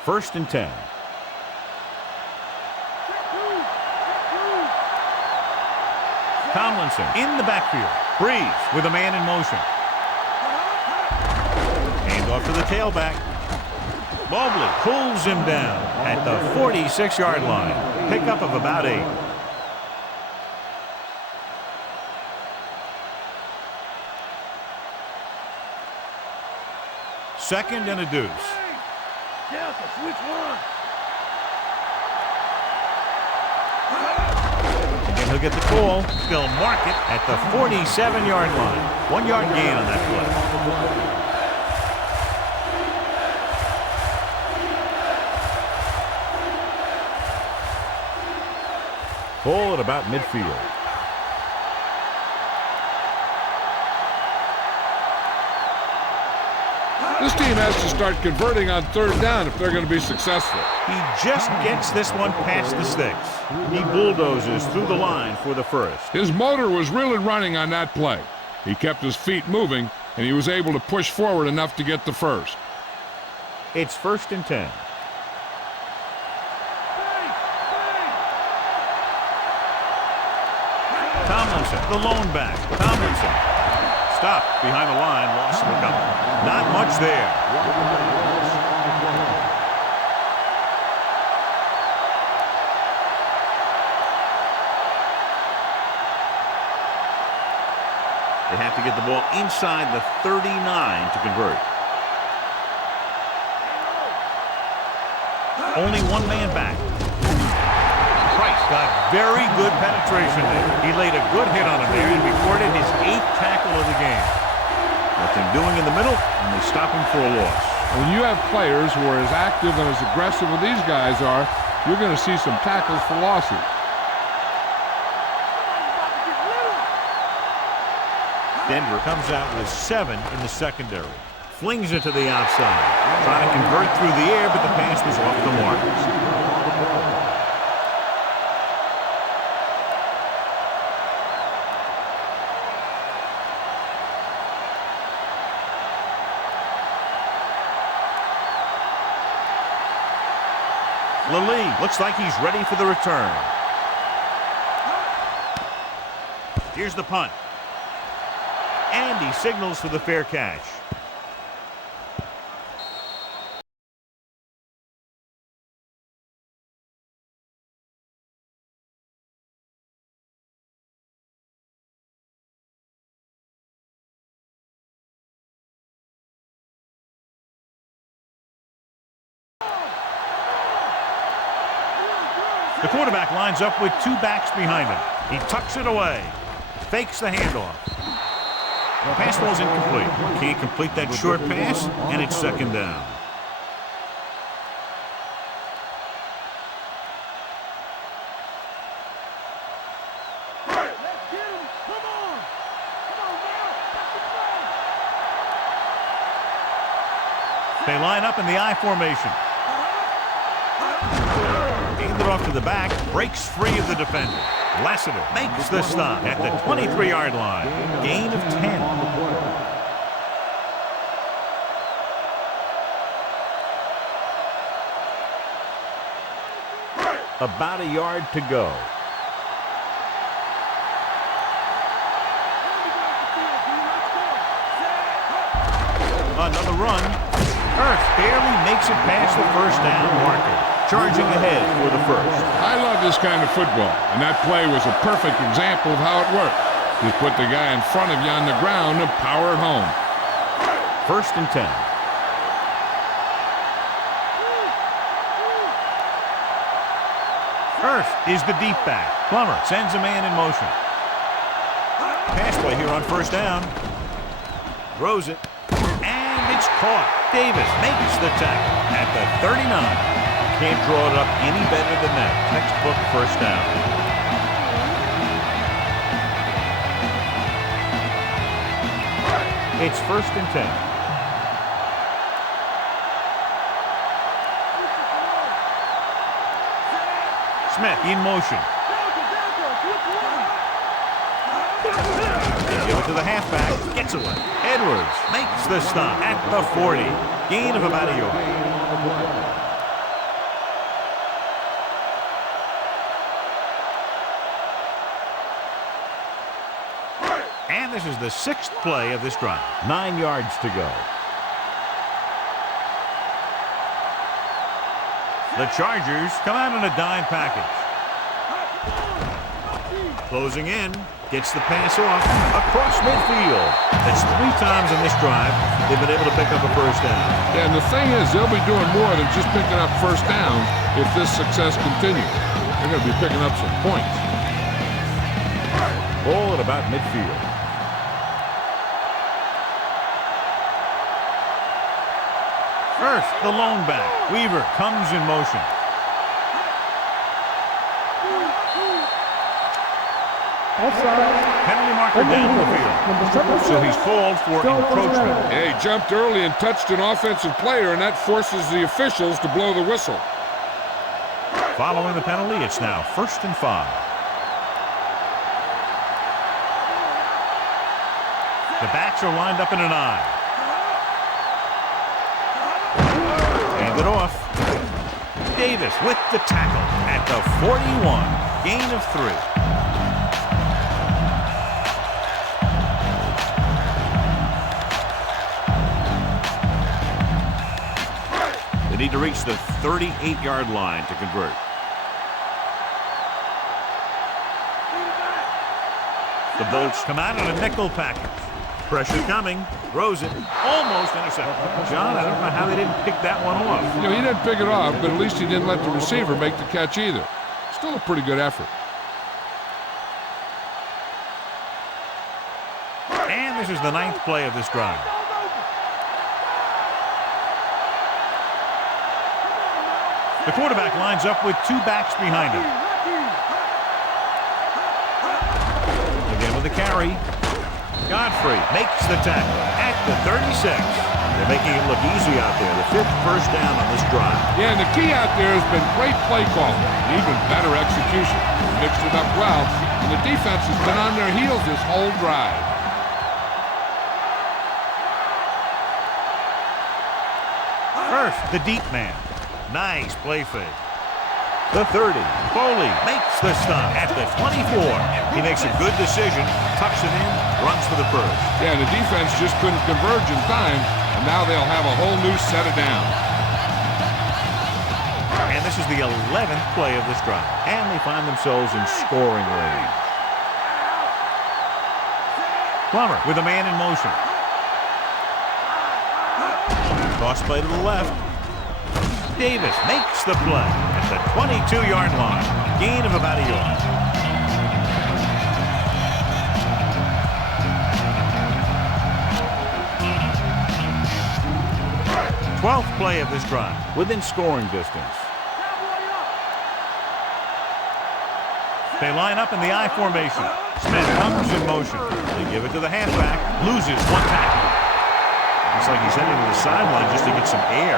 First and 10. Tomlinson in the backfield. Breeze with a man in motion. Hand off to the tailback. Mobley pulls him down at the 46-yard line. Pickup of about 8. Second and a deuce. Delta, switch one. And he'll get the call. They'll mark it at the 47-yard line. 1 yard gain on that play. Ball at about midfield. This team has to start converting on 3rd down if they're going to be successful. He just gets this one past the sticks. He bulldozes through the line for the first. His motor was really running on that play. He kept his feet moving, and he was able to push forward enough to get the first. It's 1st and 10. Tomlinson, the lone back. Tomlinson. Stopped behind the line, lost the couple. Not much there. They have to get the ball inside the 39 to convert. Only one man back. Price got very good penetration there. He laid a good hit on him there and recorded his 8th tackle of the game. Nothing doing in the middle, and they stop him for a loss. When you have players who are as active and as aggressive as these guys are, you're going to see some tackles for losses. Denver comes out with 7 in the secondary. Flings it to the outside. Trying to convert through the air, but the pass was off the mark. Lilly looks like he's ready for the return. Here's the punt. And he signals for the fair catch. The quarterback lines up with 2 backs behind him. He tucks it away. Fakes the handoff. The pass ball's incomplete. Can't complete that short pass, and it's 2nd down. They line up in the I formation. Handed off to the back, breaks free of the defender. Lassiter makes the stop at the 23-yard line. Gain of 10. About a yard to go. Another run. Hurst barely makes it past the 1st down marker. Charging ahead for the first. I love this kind of football, and that play was a perfect example of how it works. Just put the guy in front of you on the ground and power it home. First and 10. First is the deep back. Plummer sends a man in motion. Pass play here on first down. Throws it. And it's caught. Davis makes the tackle at the 39. Can't draw it up any better than that. Textbook first down. It's first and 10. Smith in motion. They give it to the halfback. Gets away. Edwards makes the stop at the 40. Gain of about a yard. And this is the 6th play of this drive. 9 yards to go. The Chargers come out in a dime package. Closing in. Gets the pass off across midfield. That's 3 times in this drive they've been able to pick up a first down. Yeah, and the thing is, they'll be doing more than just picking up first downs if this success continues. They're going to be picking up some points. Ball at about midfield. First, the lone back. Weaver comes in motion. Offside. Penalty marker down the field. So he's called for encroachment. Yeah, he jumped early and touched an offensive player, and that forces the officials to blow the whistle. Following the penalty, it's now first and 5. The backs are lined up in an I. Hand it off. Davis with the tackle at the 41. Gain of 3. They need to reach the 38-yard line to convert. The Bolts come out in a nickel package. Pressure coming. Throws it. Almost intercepted. John, I don't know how they didn't pick that one off. You know, he didn't pick it off, but at least he didn't let the receiver make the catch either. Still a pretty good effort. And this is the 9th play of this drive. The quarterback lines up with 2 backs behind him. Again with the carry. Godfrey makes the tackle at the 36. They're making it look easy out there. The 5th first down on this drive. Yeah, and the key out there has been great play calling and even better execution. Mixed it up well, and the defense has been on their heels this whole drive. First, the deep man. Nice play fake. The 30. Foley makes the stop at the 24. He makes a good decision, tucks it in, runs for the first. Yeah, and the defense just couldn't converge in time, and now they'll have a whole new set of downs. And this is the 11th play of this drive. And they find themselves in scoring range. Plummer with a man in motion. Toss play to the left. Davis makes the play at the 22-yard line. Gain of about a yard. 12th play of this drive, within scoring distance. They line up in the I formation. Smith comes in motion. They give it to the halfback. Loses 1 tackle. Looks like he's heading to the sideline just to get some air.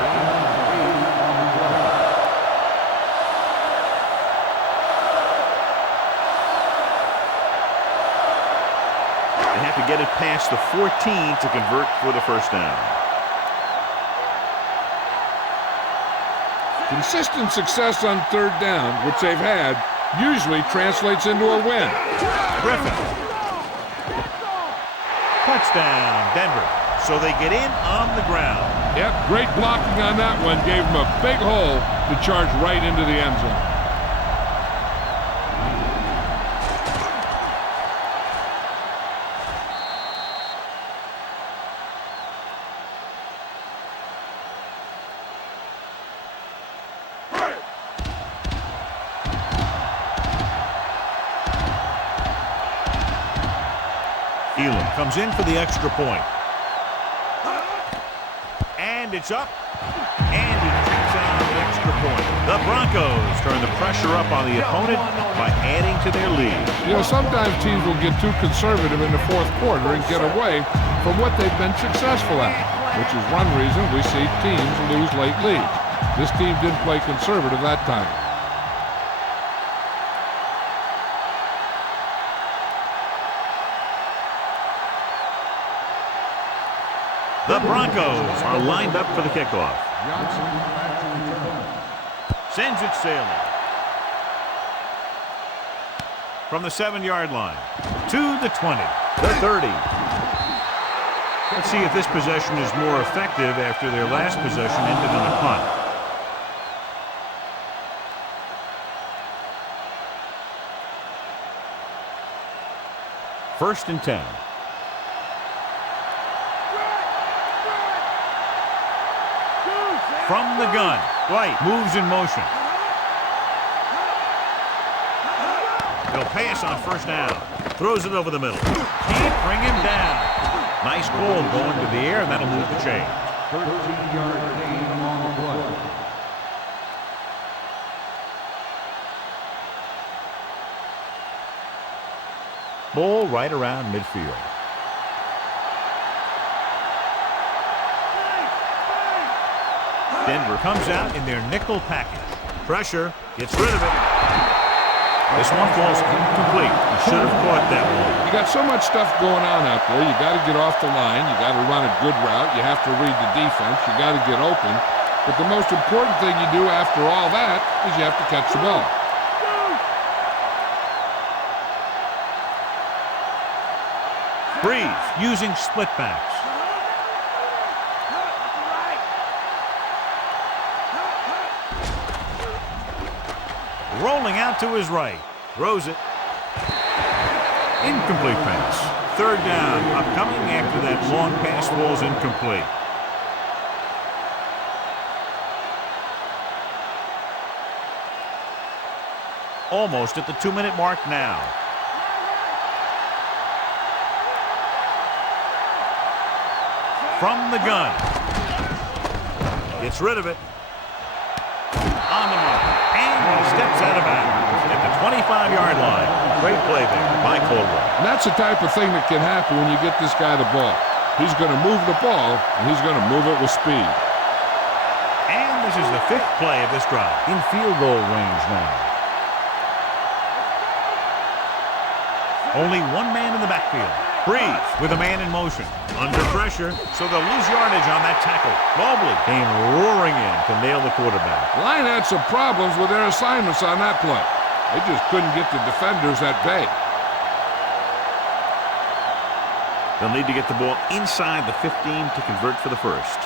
To get it past the 14 to convert for the first down. Consistent success on 3rd down, which they've had, usually translates into a win. Griffin. Touchdown, Denver. So they get in on the ground. Yep, great blocking on that one. Gave them a big hole to charge right into the end zone. Elam comes in for the extra point. And it's up. And he kicks out the extra point. The Broncos turn the pressure up on the opponent by adding to their lead. You know, sometimes teams will get too conservative in the fourth quarter and get away from what they've been successful at, which is one reason we see teams lose late leads. This team didn't play conservative that time. The Broncos are lined up for the kickoff. Sends it sailing. From the 7-yard line to the 20, the 30. Let's see if this possession is more effective after their last possession ended on a punt. First and 10. From the gun, White moves in motion. He'll pass on first down. Throws it over the middle. Can't bring him down. Nice ball going to the air, and that'll move the chain. 13-yard gain on the play. Ball right around midfield. Denver comes out in their nickel package. Pressure, gets rid of it. This one falls incomplete. He should have caught that one. You got so much stuff going on out there. You got to get off the line. You got to run a good route. You have to read the defense. You got to get open. But the most important thing you do after all that is you have to catch the ball. Breeze using split backs. Rolling out to his right. Throws it. Incomplete pass. Third down. Upcoming after that long pass falls incomplete. Almost at the 2-minute mark now. From the gun. Gets rid of it. On the mark. And he steps out of bounds at the 25-yard line. Great play there by Caldwell. And that's the type of thing that can happen when you get this guy the ball. He's going to move the ball, and he's going to move it with speed. And this is the 5th play of this drive. In field goal range now. Only one man in the backfield. Breeze with a man in motion. Under pressure, so they'll lose yardage on that tackle. Mobley came roaring in to nail the quarterback. Line had some problems with their assignments on that play. They just couldn't get the defenders at bay. They'll need to get the ball inside the 15 to convert for the first.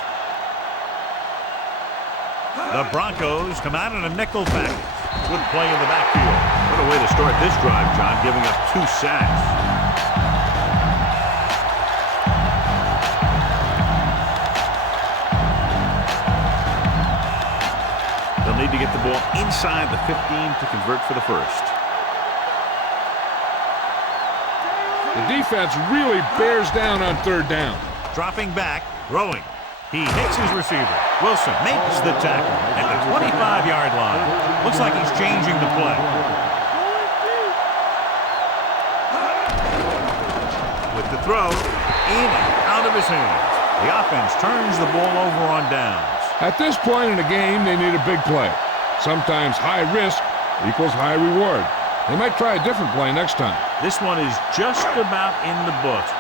The Broncos come out in a nickel package. Good play in the backfield. What a way to start this drive, John, giving up 2 sacks. They'll need to get the ball inside the 15 to convert for the first. The defense really bears down on third down. Dropping back, throwing. He hits his receiver. Wilson makes the tackle at the 25-yard line. Looks like he's changing the play. With the throw, in and out of his hands. The offense turns the ball over on downs. At this point in the game, they need a big play. Sometimes high risk equals high reward. They might try a different play next time. This one is just about in the books.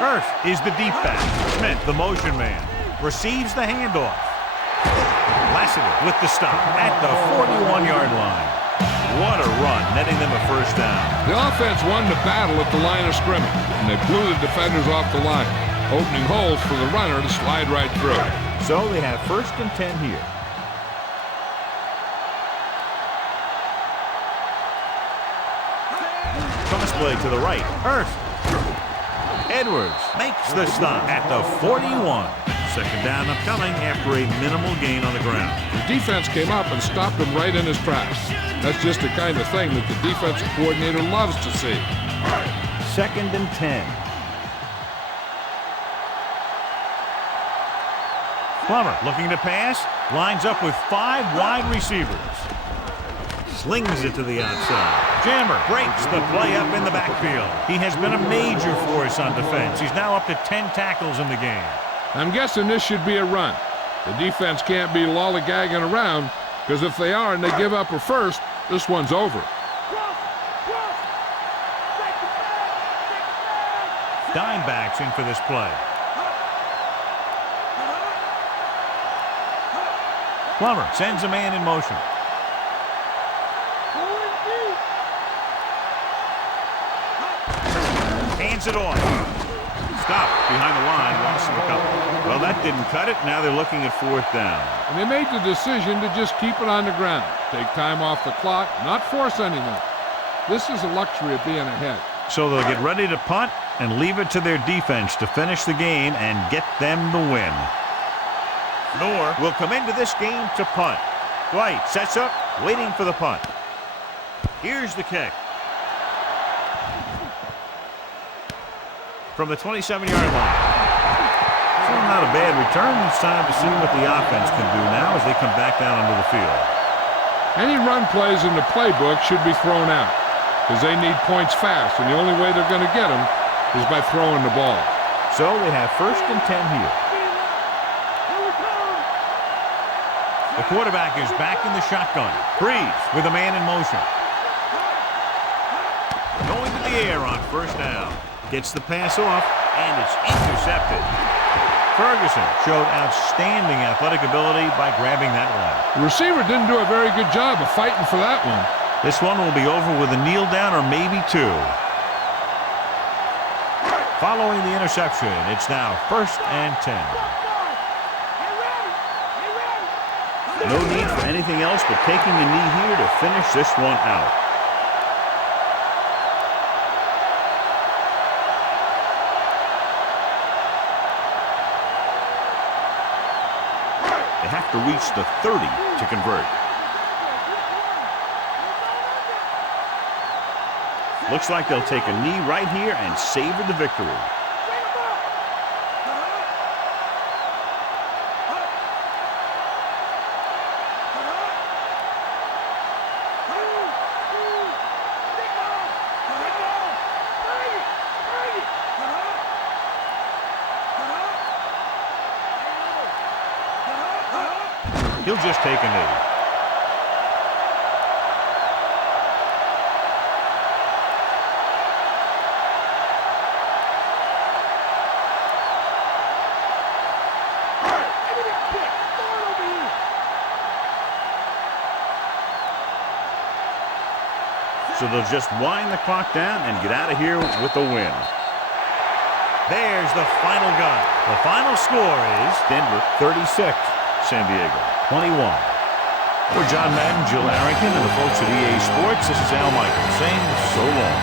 First is the deep back. Smith, the motion man, receives the handoff. Lassiter with the stop at the 41-yard line. What a run, netting them a first down. The offense won the battle at the line of scrimmage, and they blew the defenders off the line, opening holes for the runner to slide right through. So they have first and 10 here. Cross play to the right. Hurst. Edwards makes the stop at the 41. Second down upcoming after a minimal gain on the ground. The defense came up and stopped him right in his tracks. That's just the kind of thing that the defensive coordinator loves to see. 2nd and 10. Plummer looking to pass. Lines up with 5 wide receivers. Slings it to the outside. Jammer breaks the play up in the backfield. He has been a major force on defense. He's now up to 10 tackles in the game. I'm guessing this should be a run. The defense can't be lollygagging around, because if they are and they give up a first, this one's over. Dime backs in for this play. Plummer sends a man in motion. Hands it off. Stop behind the line. Lost him a couple. Well, that didn't cut it. Now they're looking at 4th down. And they made the decision to just keep it on the ground. Take time off the clock, not force anything. This is a luxury of being ahead. So they'll get ready to punt and leave it to their defense to finish the game and get them the win. Knorr will come into this game to punt. White sets up, waiting for the punt. Here's the kick. From the 27-yard line. So not a bad return. It's time to see what the offense can do now as they come back down onto the field. Any run plays in the playbook should be thrown out, because they need points fast, and the only way they're going to get them is by throwing the ball. So they have 1st and 10 here. The quarterback is back in the shotgun. Breeze with a man in motion. Going to the air on 1st down. Gets the pass off, and it's intercepted. Ferguson showed outstanding athletic ability by grabbing that one. The receiver didn't do a very good job of fighting for that one. This one will be over with a kneel down or maybe 2. Following the interception, it's now 1st and 10. No need for anything else but taking a knee here to finish this one out. They have to reach the 30 to convert. Looks like they'll take a knee right here and savor the victory. He'll just take a knee. So they'll just wind the clock down and get out of here with the win. There's the final gun. The final score is Denver 36, San Diego 21. For John Madden, Jill Arrington, and the folks at EA Sports, this is Al Michaels saying so long.